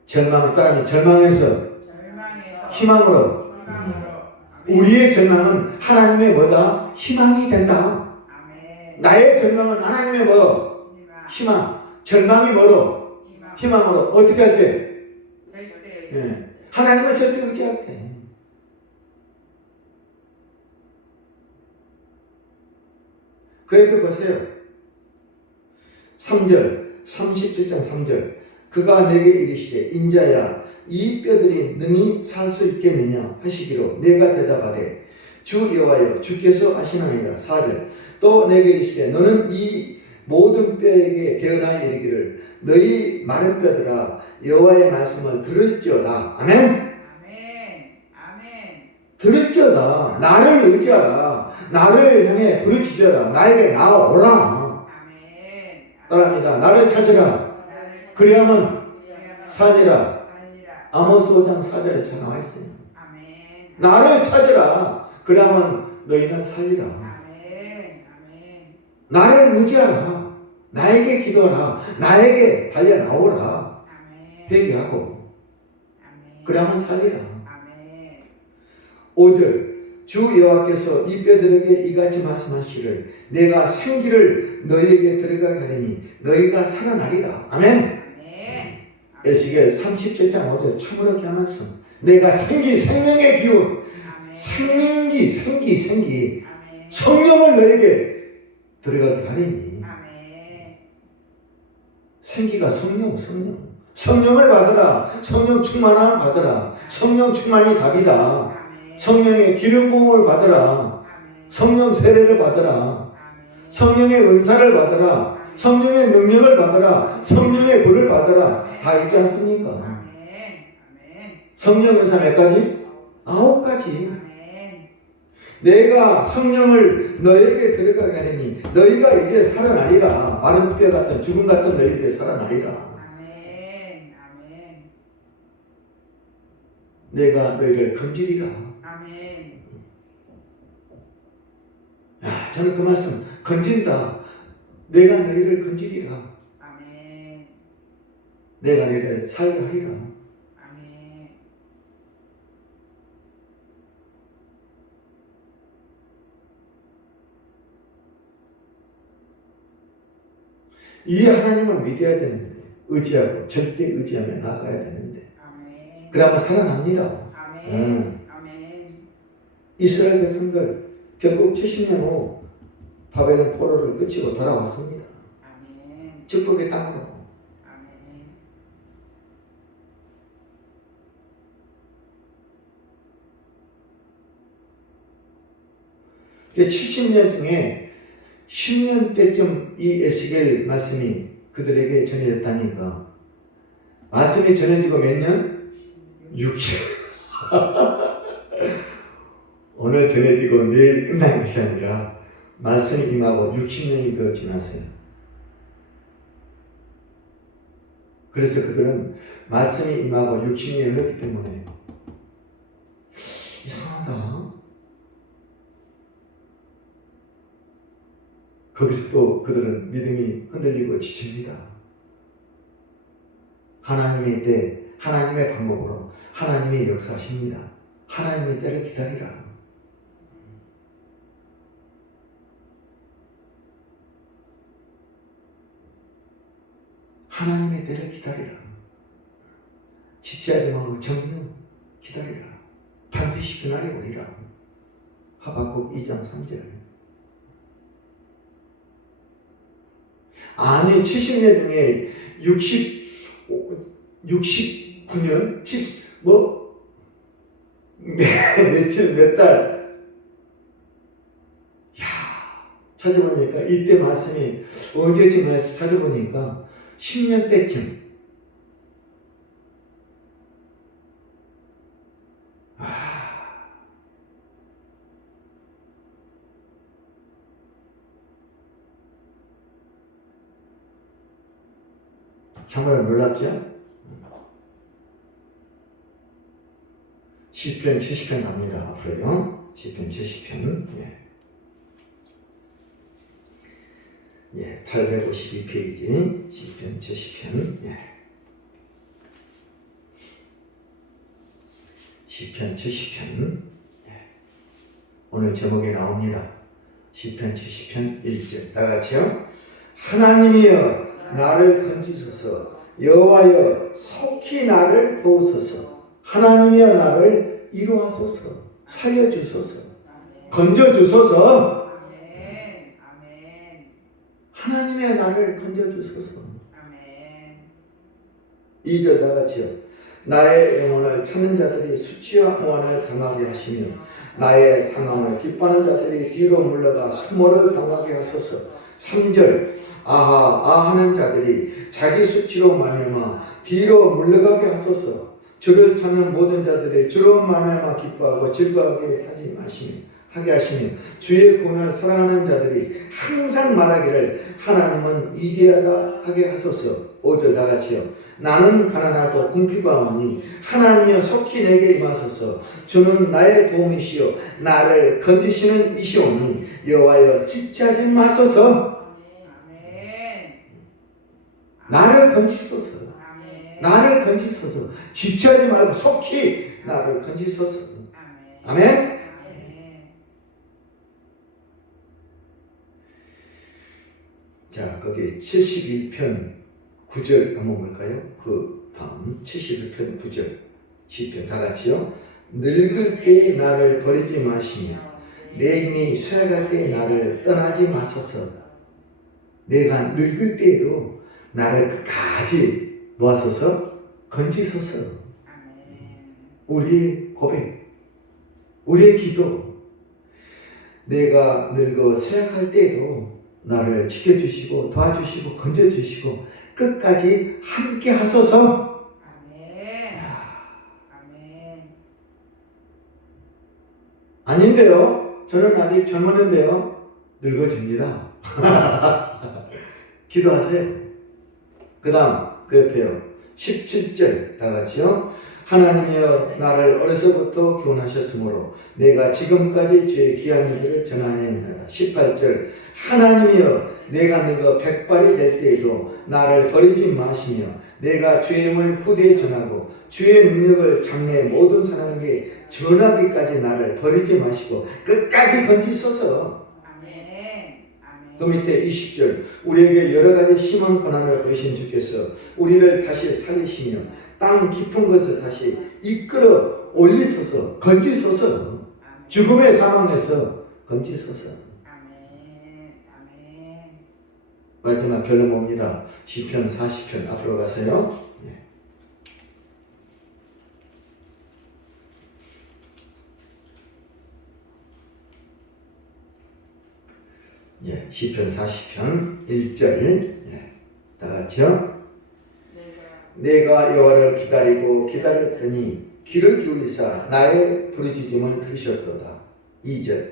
절망을 따르면 절망에서 희망으로 우리의 절망은 하나님의 뭐다? 희망이 된다. 아멘. 나의 절망은 하나님의 뭐? 희망. 절망이 뭐로? 희망으로. 어떻게 할 때? 예. 하나님을 절대 의지할 때. 그 옆에 보세요. 3절, 37장 3절. 그가 내게 이르시되 인자야 이 뼈들이 능히 살 수 있겠느냐 하시기로 내가 대답하되 주 여호와여 주께서 하시나이다. 4절. 또 내게 이르시되 너는 이 모든 뼈에게 대언하여 이르기를 너희 마른 뼈들아 여호와의 말씀을 들을지어다. 아멘. 아멘. 아멘. 들을지어다. 나를 의지하라. 나를 향해 부르짖어라. 나에게 나오라. 아멘. 따라합니다. 나를 찾으라. 그리하면 살리라. 아모스 5장 4절에 잘 나와 있어요. 아멘. 나를 찾으라. 그러면 너희는 살리라. 아멘. 아멘. 나를 의지하라. 나에게 기도하라. 나에게 달려 나오라. 아멘. 회개하고 아멘. 그러면 살리라. 아멘. 5절 주 여호와께서 이 뼈들에게 이같이 말씀하시기를 내가 생기를 너희에게 들어가게 하리니 너희가 살아나리라. 아멘. 아멘. 에스겔 37장 5절 참으로 귀한 말씀. 내가 생명의 기운, 아멘. 생기, 아멘. 성령을 너에게 들어가게 하리니. 아멘. 생기가 성령을 받으라. 성령 충만함을 받으라. 성령 충만이 답이다. 아멘. 성령의 기름 부음을 받으라. 아멘. 성령 세례를 받으라. 아멘. 성령의 은사를 받으라. 성령의 능력을 받으라. 성령의 불을 받으라. 다 있지 않습니까? 아멘. 아멘. 성령 은사 몇 가지? 9가지. 아멘. 내가 성령을 너에게 들어가게 하리니 너희가 이제 살아나리라. 마른 뼈 같은 죽음 같은 너희들이 살아나리라. 아멘. 아멘. 내가 너희를 건지리라. 아멘. 야, 저는 그 말씀 건진다. 내가 너희를 건지리라. 아멘. 내가 너희를 살게 하리라. 아멘. 이 하나님을 믿어야 되는데, 의지하고 절대 의지하며 나아가야 되는데, 아멘. 그러면 살아납니다. 아멘. 아멘. 이스라엘 백성들 결국 70년 후 바벨론 포로를 끝이고 돌아왔습니다. 아멘. 축복의 땅으로. 아멘. 그 70년 중에 10년 때쯤 이 에스겔 말씀이 그들에게 전해졌다니까. 말씀이 전해지고 몇 년? 60. 오늘 전해지고 내일 끝난 것이 아니라 말씀이 임하고 60년이 더 지났어요. 그래서 그들은 말씀이 임하고 60년이 흘렀기 때문에 이상하다. 거기서 또 그들은 믿음이 흔들리고 지칩니다. 하나님의 때, 하나님의 방법으로 하나님이 역사하십니다. 하나님의 때를 기다리라. 하나님의 때를 기다리라. 지체하지 말고 정령 기다리라. 반드시 그날이 오리라. 하박국 2장 3절. 아니 70년 중에 69년? 며칠 몇 달 찾아보니까 이때 말씀이 언제쯤 해서 찾아보니까 10년 때쯤. 정말 놀랍죠? 시편 70편 갑니다. 앞으로요. 시편 70편. 예, 852페이지 시편 70편. 시편 70편. 오늘 제목에 나옵니다. 시편 70편 1절. 다 같이요. 하나님이여 나를 건지소서. 여호와여 속히 나를 도우소서. 하나님이여 나를 이루하소서. 살려주소서. 건져주소서. 아멘. 아멘. 하나님의 나를 건져주소서. 아멘. 2절 다 같이요. 나의 영혼을 찾는 자들이 수치와 오한을 당하게 하시며 나의 상함을 기뻐하는 자들이 뒤로 물러가 수모를 당하게 하소서. 3절 아하 하는 자들이 자기 수치로 말미암아 뒤로 물러가게 하소서. 주를 찾는 모든 자들이 주로 말미암아 기뻐하고 즐거워하게 하게 하시며 주의 구원을 사랑하는 자들이 항상 말하기를 하나님은 위대하다 하게 하소서. 5절 다 같이요. 나는 가난하고 궁핍하오니 하나님이여 속히 내게 임하소서. 주는 나의 도움이시요 나를 건지시는 이시오니 여호와여 지체하지 마소서. 아멘. 나를 건지소서. 아멘. 나를 건지소서. 지체하지 말고 속히 나를 건지소서. 아멘. 아멘. 아멘. 자, 거기 71편 9절 한번 볼까요? 그 다음 71편 9절 시편 다 같이요. 늙을 때에 나를 버리지 마시며 내 힘이 쇠할 때에 나를 떠나지 마소서. 내가 늙을 때에도 나를 끝까지 모아소서. 건지소서. 아멘. 우리의 고백, 우리의 기도. 내가 늙어 쇠약할 때에도 나를 지켜주시고 도와주시고 건져주시고 끝까지 함께 하소서. 아멘. 아멘. 아닌데요. 저는 아직 젊었는데요. 늙어집니다. 기도하세요. 그 다음 그 옆에요. 17절 다 같이요. 하나님이여 나를 어려서부터 교훈하셨으므로 내가 지금까지 주의 귀한 일을 전하였나이다. 18절 하나님이여 내가 늙어 백발이 될 때에도 나를 버리지 마시며 내가 주의 힘을 후대에 전하고 주의 능력을 장래 모든 사람에게 전하기까지 나를 버리지 마시고 끝까지 건지소서. 아멘. 아멘. 그 밑에 20절 우리에게 여러 가지 심한 고난을 보이신 주께서 우리를 다시 살리시며 땅 깊은 것을 다시 이끌어 올리소서 건지소서 죽음의 사망에서 건지소서. 아멘. 아멘. 마지막 결론 봅니다. 시편 40편 앞으로 가세요. 시편 40편 1절 다 같이요. 내가 여호와를 기다리고 기다렸더니 귀를 기울이사 나의 부르짖음을 들으셨도다. 2절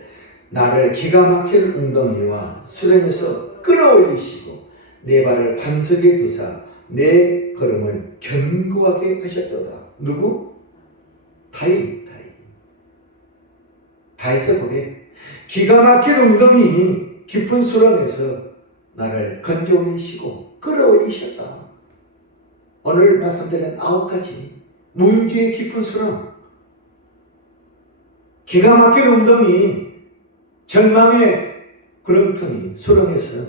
나를 기가 막힐 웅덩이와 수렁에서 끌어올리시고 내 발을 반석에 두사 내 걸음을 견고하게 하셨도다. 누구? 다윗의 고백. 기가 막힌 웅덩이 깊은 수렁에서 나를 건져 올리시고 끌어올리셨다. 오늘 말씀드린 9가지 문제의 깊은 수렁, 기가 막힌 웅덩이, 절망의 구렁텅이 수렁에서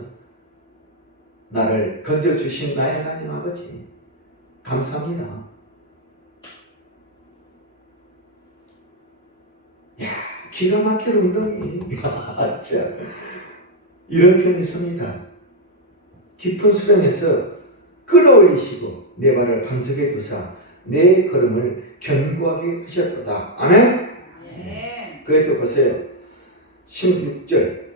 나를 건져주신 나의 하나님 아버지 감사합니다. 기가 막힌 웅덩이 이런 표현이 있습니다. 깊은 수렁에서 끌어올리시고 내 발을 반석에 두사 내 걸음을 견고하게 하셨도다. 아멘? 그에도 보세요. 16절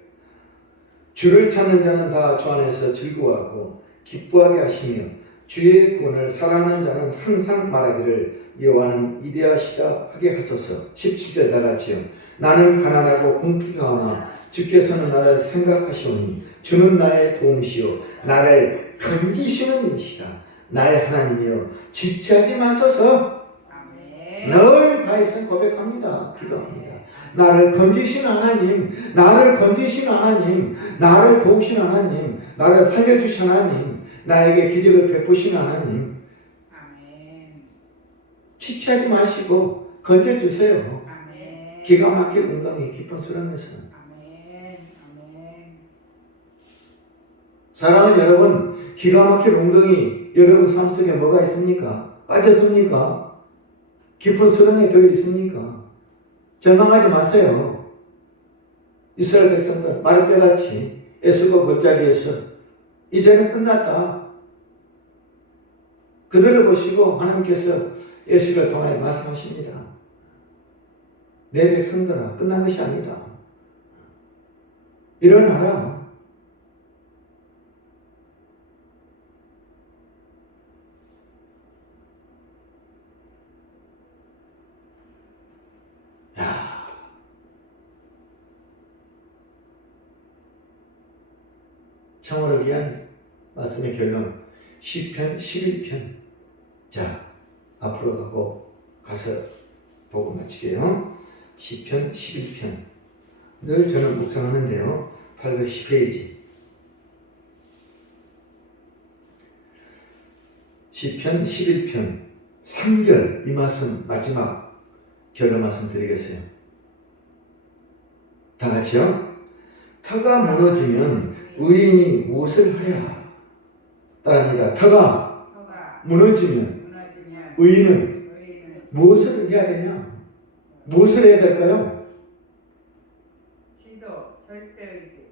주를 찾는 자는 다 주 안에서 즐거워하고 기뻐하게 하시며 주의 구원을 사랑하는 자는 항상 말하기를 여호와는 위대하시다 하게 하소서. 17절 다 같이요. 나는 가난하고 공핍하오나 주께서는 나를 생각하시오니 주는 나의 도움이시오 나를 건지시는 이시다. 나의 하나님이여 지체하지 마소서. 늘 다윗은 고백합니다. 기도합니다. 나를 건지신 하나님, 나를 건지신 하나님, 나를 도우신 하나님, 나를 살려주신 하나님, 나에게 기적을 베푸신 하나님, 지체하지 마시고 건져주세요. 기가 막힌 웅덩이 깊은 수렁에서. 사랑하는 여러분, 기가 막힌 웅덩이 여러분 삶 속에 뭐가 있습니까? 빠졌습니까? 깊은 수렁에 들어 있습니까? 절망하지 마세요. 이스라엘 백성들 마르떼같이 애쓰고 골짜기에서 이제는 끝났다. 그들을 보시고 하나님께서 예수를 통하여 말씀하십니다. 내 백성들아 끝난 것이 아니다. 일어나라. 청어를 위한 말씀의 결론 시편 11편. 자, 앞으로 가서 보고 마치게요. 시편 11편. 늘 저는 묵상하는데요. 810페이지. 시편 11편 3절 이 말씀 마지막 결론 말씀 드리겠어요. 다 같이요. 터가 무너지면 의인이 무엇을 하랴? 따라합니다. 터가 무너지면 의인은 무엇을 해야 되냐? 무엇을 해야 될까요? 기도, 절대의지.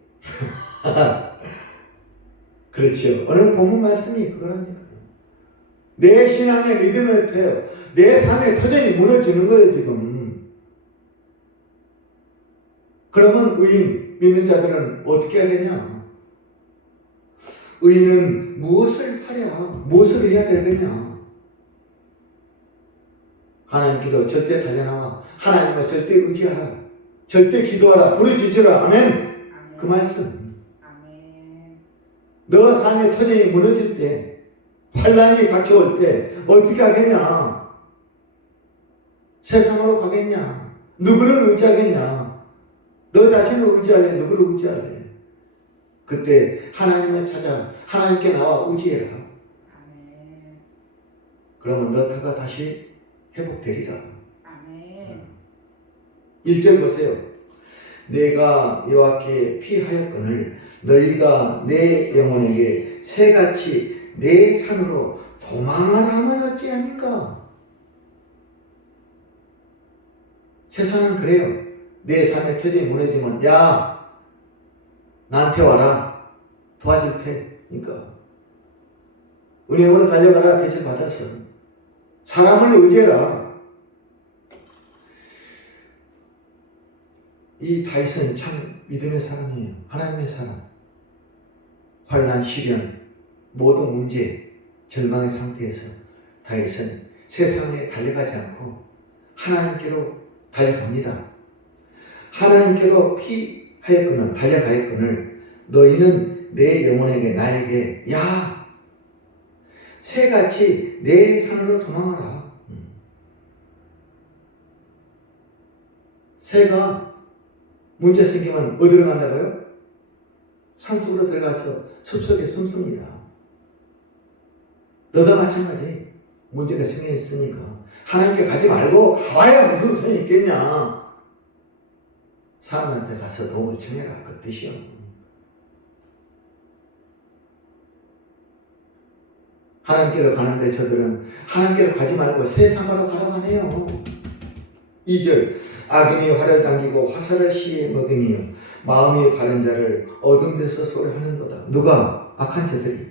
그렇죠. 오늘 본문 말씀이 그거라니까요. 내 신앙의 믿음을 패요. 내 삶의 터전이 무너지는 거예요 지금. 그러면 의인 믿는 자들은 어떻게 해야 되냐? 의인은 무엇을 하랴? 무엇을 해야 되느냐? 하나님께로 절대 달려나와 하나님을 절대 의지하라. 절대 기도하라. 부르짖으라. 아멘. 그 말씀. 너 삶의 터전이 무너질 때, 환란이 닥쳐올 때 어떻게 하겠냐? 세상으로 가겠냐? 누구를 의지하겠냐? 너 자신을 의지할래? 누구를 의지할래? 그때 하나님을 찾아 하나님께 나와 의지해라. 그러면 너 터가 다시 회복되리라. 1절 보세요. 내가 여호와께 피하였거늘 너희가 내 영혼에게 새같이 내 산으로 도망을 하면 어찌합니까? 세상은 그래요. 내 삶의 표정이 무너지면 야 나한테 와라 도와줄 테니까 은행으로 달려가라 대출 받았어. 사람을 의지해라. 이 다윗은 참 믿음의 사람이에요. 하나님의 사람. 환난, 시련, 모든 문제, 절망의 상태에서 다윗은 세상에 달려가지 않고 하나님께로 달려갑니다. 하나님께로 피하였거늘 달려가였거늘 너희는 내 영혼에게 나에게 야 새같이 내 산으로 도망하라. 새가 문제 생기면 어디로 간다고요? 산속으로 들어가서 숲속에 숨습니다. 너도 마찬가지. 문제가 생겼으니까 하나님께 가지 말고 가봐야 무슨 소용이 있겠냐. 사람한테 가서 도움을 청해라 그 뜻이요. 하나님께로 가는데 저들은 하나님께로 가지 말고 세상으로 가라고 하네요. 2절 악인이 활을 당기고 화살을 시에 먹으며 마음이 바른 자를 어둠 데서 소리하는도다. 누가? 악한 자들이.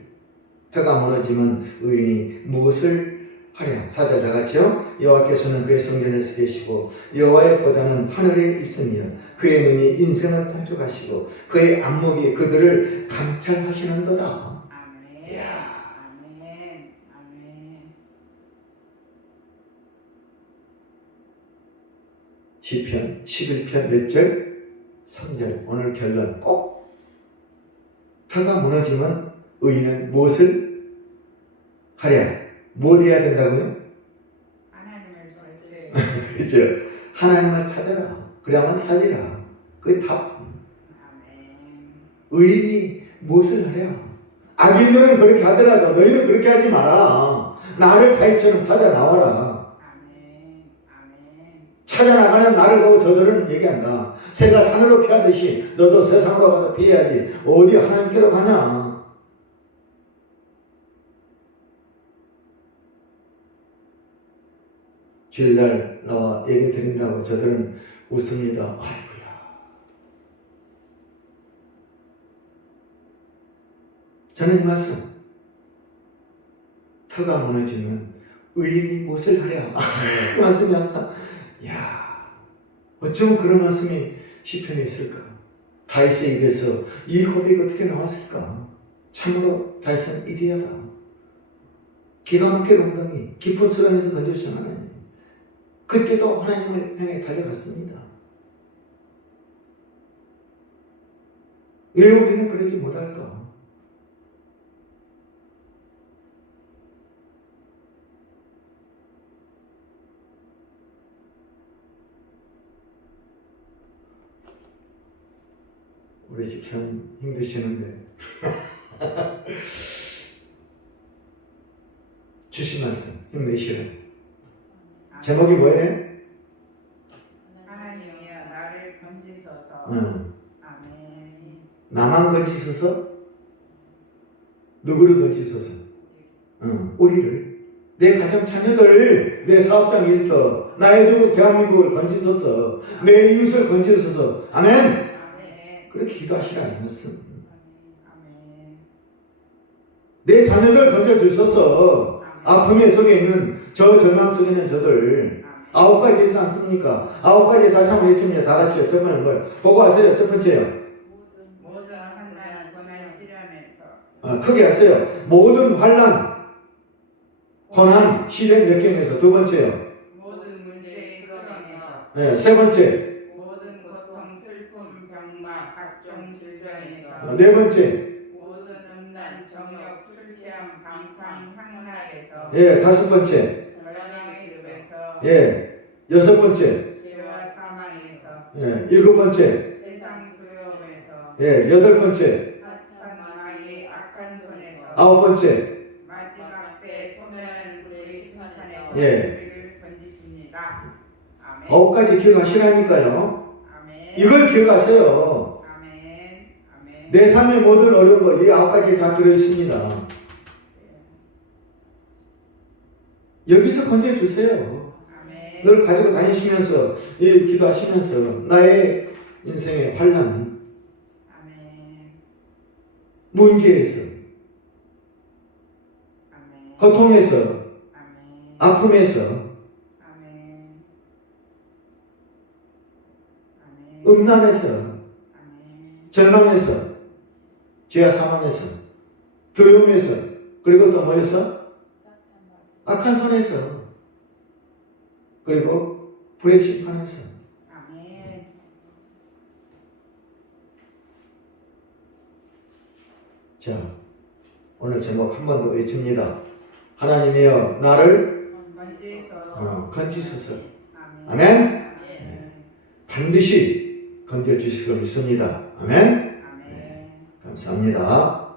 터가 무너지면 의인이 무엇을 하랴. 4절 다같이요. 여호와께서는 그의 성전에서 계시고 여호와의 보좌는 하늘에 있으며 그의 눈이 인생을 통촉하시고 그의 안목이 그들을 감찰하시는도다. 아멘. 이야. 아멘. 아멘. 시편 11편 몇 절? 3절. 오늘 결론 꼭 터가 무너지면 의인은 무엇을 하랴? 뭘 해야 된다고요? 하나님을 절대. 그렇죠. 하나님을 찾아라. 그래야만 살리라. 그게 답. 아멘. 의인이 무엇을 하랴? 악인들은 그렇게 하더라도 너희는 그렇게 하지 마라. 나를 다윗처럼 찾아 나와라. 아멘. 아멘. 찾아 나가는 나를 보고 저들은 얘기한다. 새가 산으로 피하듯이 너도 세상으로 가서 피해야지. 어디 하나님께로 가냐? 주일날 나와 예배 드린다고 저들은 웃습니다. 아이고야. 저는 이 말씀. 터가 무너지면 의인이 무엇을 하랴. 그 말씀이 항상 야 어쩌면 그런 말씀이 시편에 있을까. 다윗의 입에서 이 고백이 어떻게 나왔을까. 참으로 다윗은 이리하다. 기가 막힌 엉덩이 깊은 수렁에서 던져주신 하나님. 그때도 하나님을 향해 달려갔습니다. 왜 우리는 그러지 못할까? 우리 집사님 힘드시는데 주신 말씀 힘내시라. 제목이 뭐예요? 하나님이여 나를 건지소서. 아멘. 나만 건지소서? 누구를 건지소서? 우리를. 내 가정 자녀들, 내 사업장 일터, 나의 주 대한민국을 건지소서. 내 이웃을 건지소서. 아멘. 아멘. 그렇게 기도하시라 이 말씀. 아멘. 내 자녀들 건져주소서. 아픔의 속에 있는 저 절망 속에 있는 저들. 9가지 있지 않습니까? 9가지 다시 한번 외칩니다. 다 같이요. 첫 번째는 뭐예요? 보고 하세요. 첫 번째요. 모든 환난 고난 시련에서. 크게 하세요. 모든 환난, 고난, 시련 역경에서. 두 번째요. 모든 문제의 수렁에서. 네, 세 번째. 모든 고통, 슬픔, 병마, 각종 질병에서. 네 번째. 모든 음란, 정욕, 술 취함, 방탕, 향락에서. 예, 다섯 번째. 전령의 늪에서. 예, 여섯 번째. 죄와 사망에서. 예, 일곱 번째. 세상 두려움에서. 예, 여덟 번째. 사탄 마귀의 악한 손에서. 아홉 번째. 마지막 때 소멸하는 불의 심판에서. 예. 우리를 건지십니다. 아멘. 9가지 기억하시라니까요. 아멘. 이걸 기억하세요. 아멘. 아멘. 내 삶의 모든 어려운 거, 이 9가지 다 들어있습니다. 여기서 건져주세요. 아멘. 늘 가지고 다니시면서, 기도하시면서, 나의 인생의 환난, 아멘. 문제에서, 아멘. 고통에서, 아멘. 아픔에서, 아멘. 아멘. 음란에서, 아멘. 절망에서, 죄와 사망에서, 두려움에서, 그리고 또 뭐에서? 악한 손에서, 그리고 불의 심판에서. 아멘. 자, 오늘 제목 한 번 더 외칩니다. 하나님이여 나를 건지소서. 건지소서. 아멘. 아멘. 아멘. 반드시 건져 주실 걸 믿습니다. 아멘. 아멘. 감사합니다.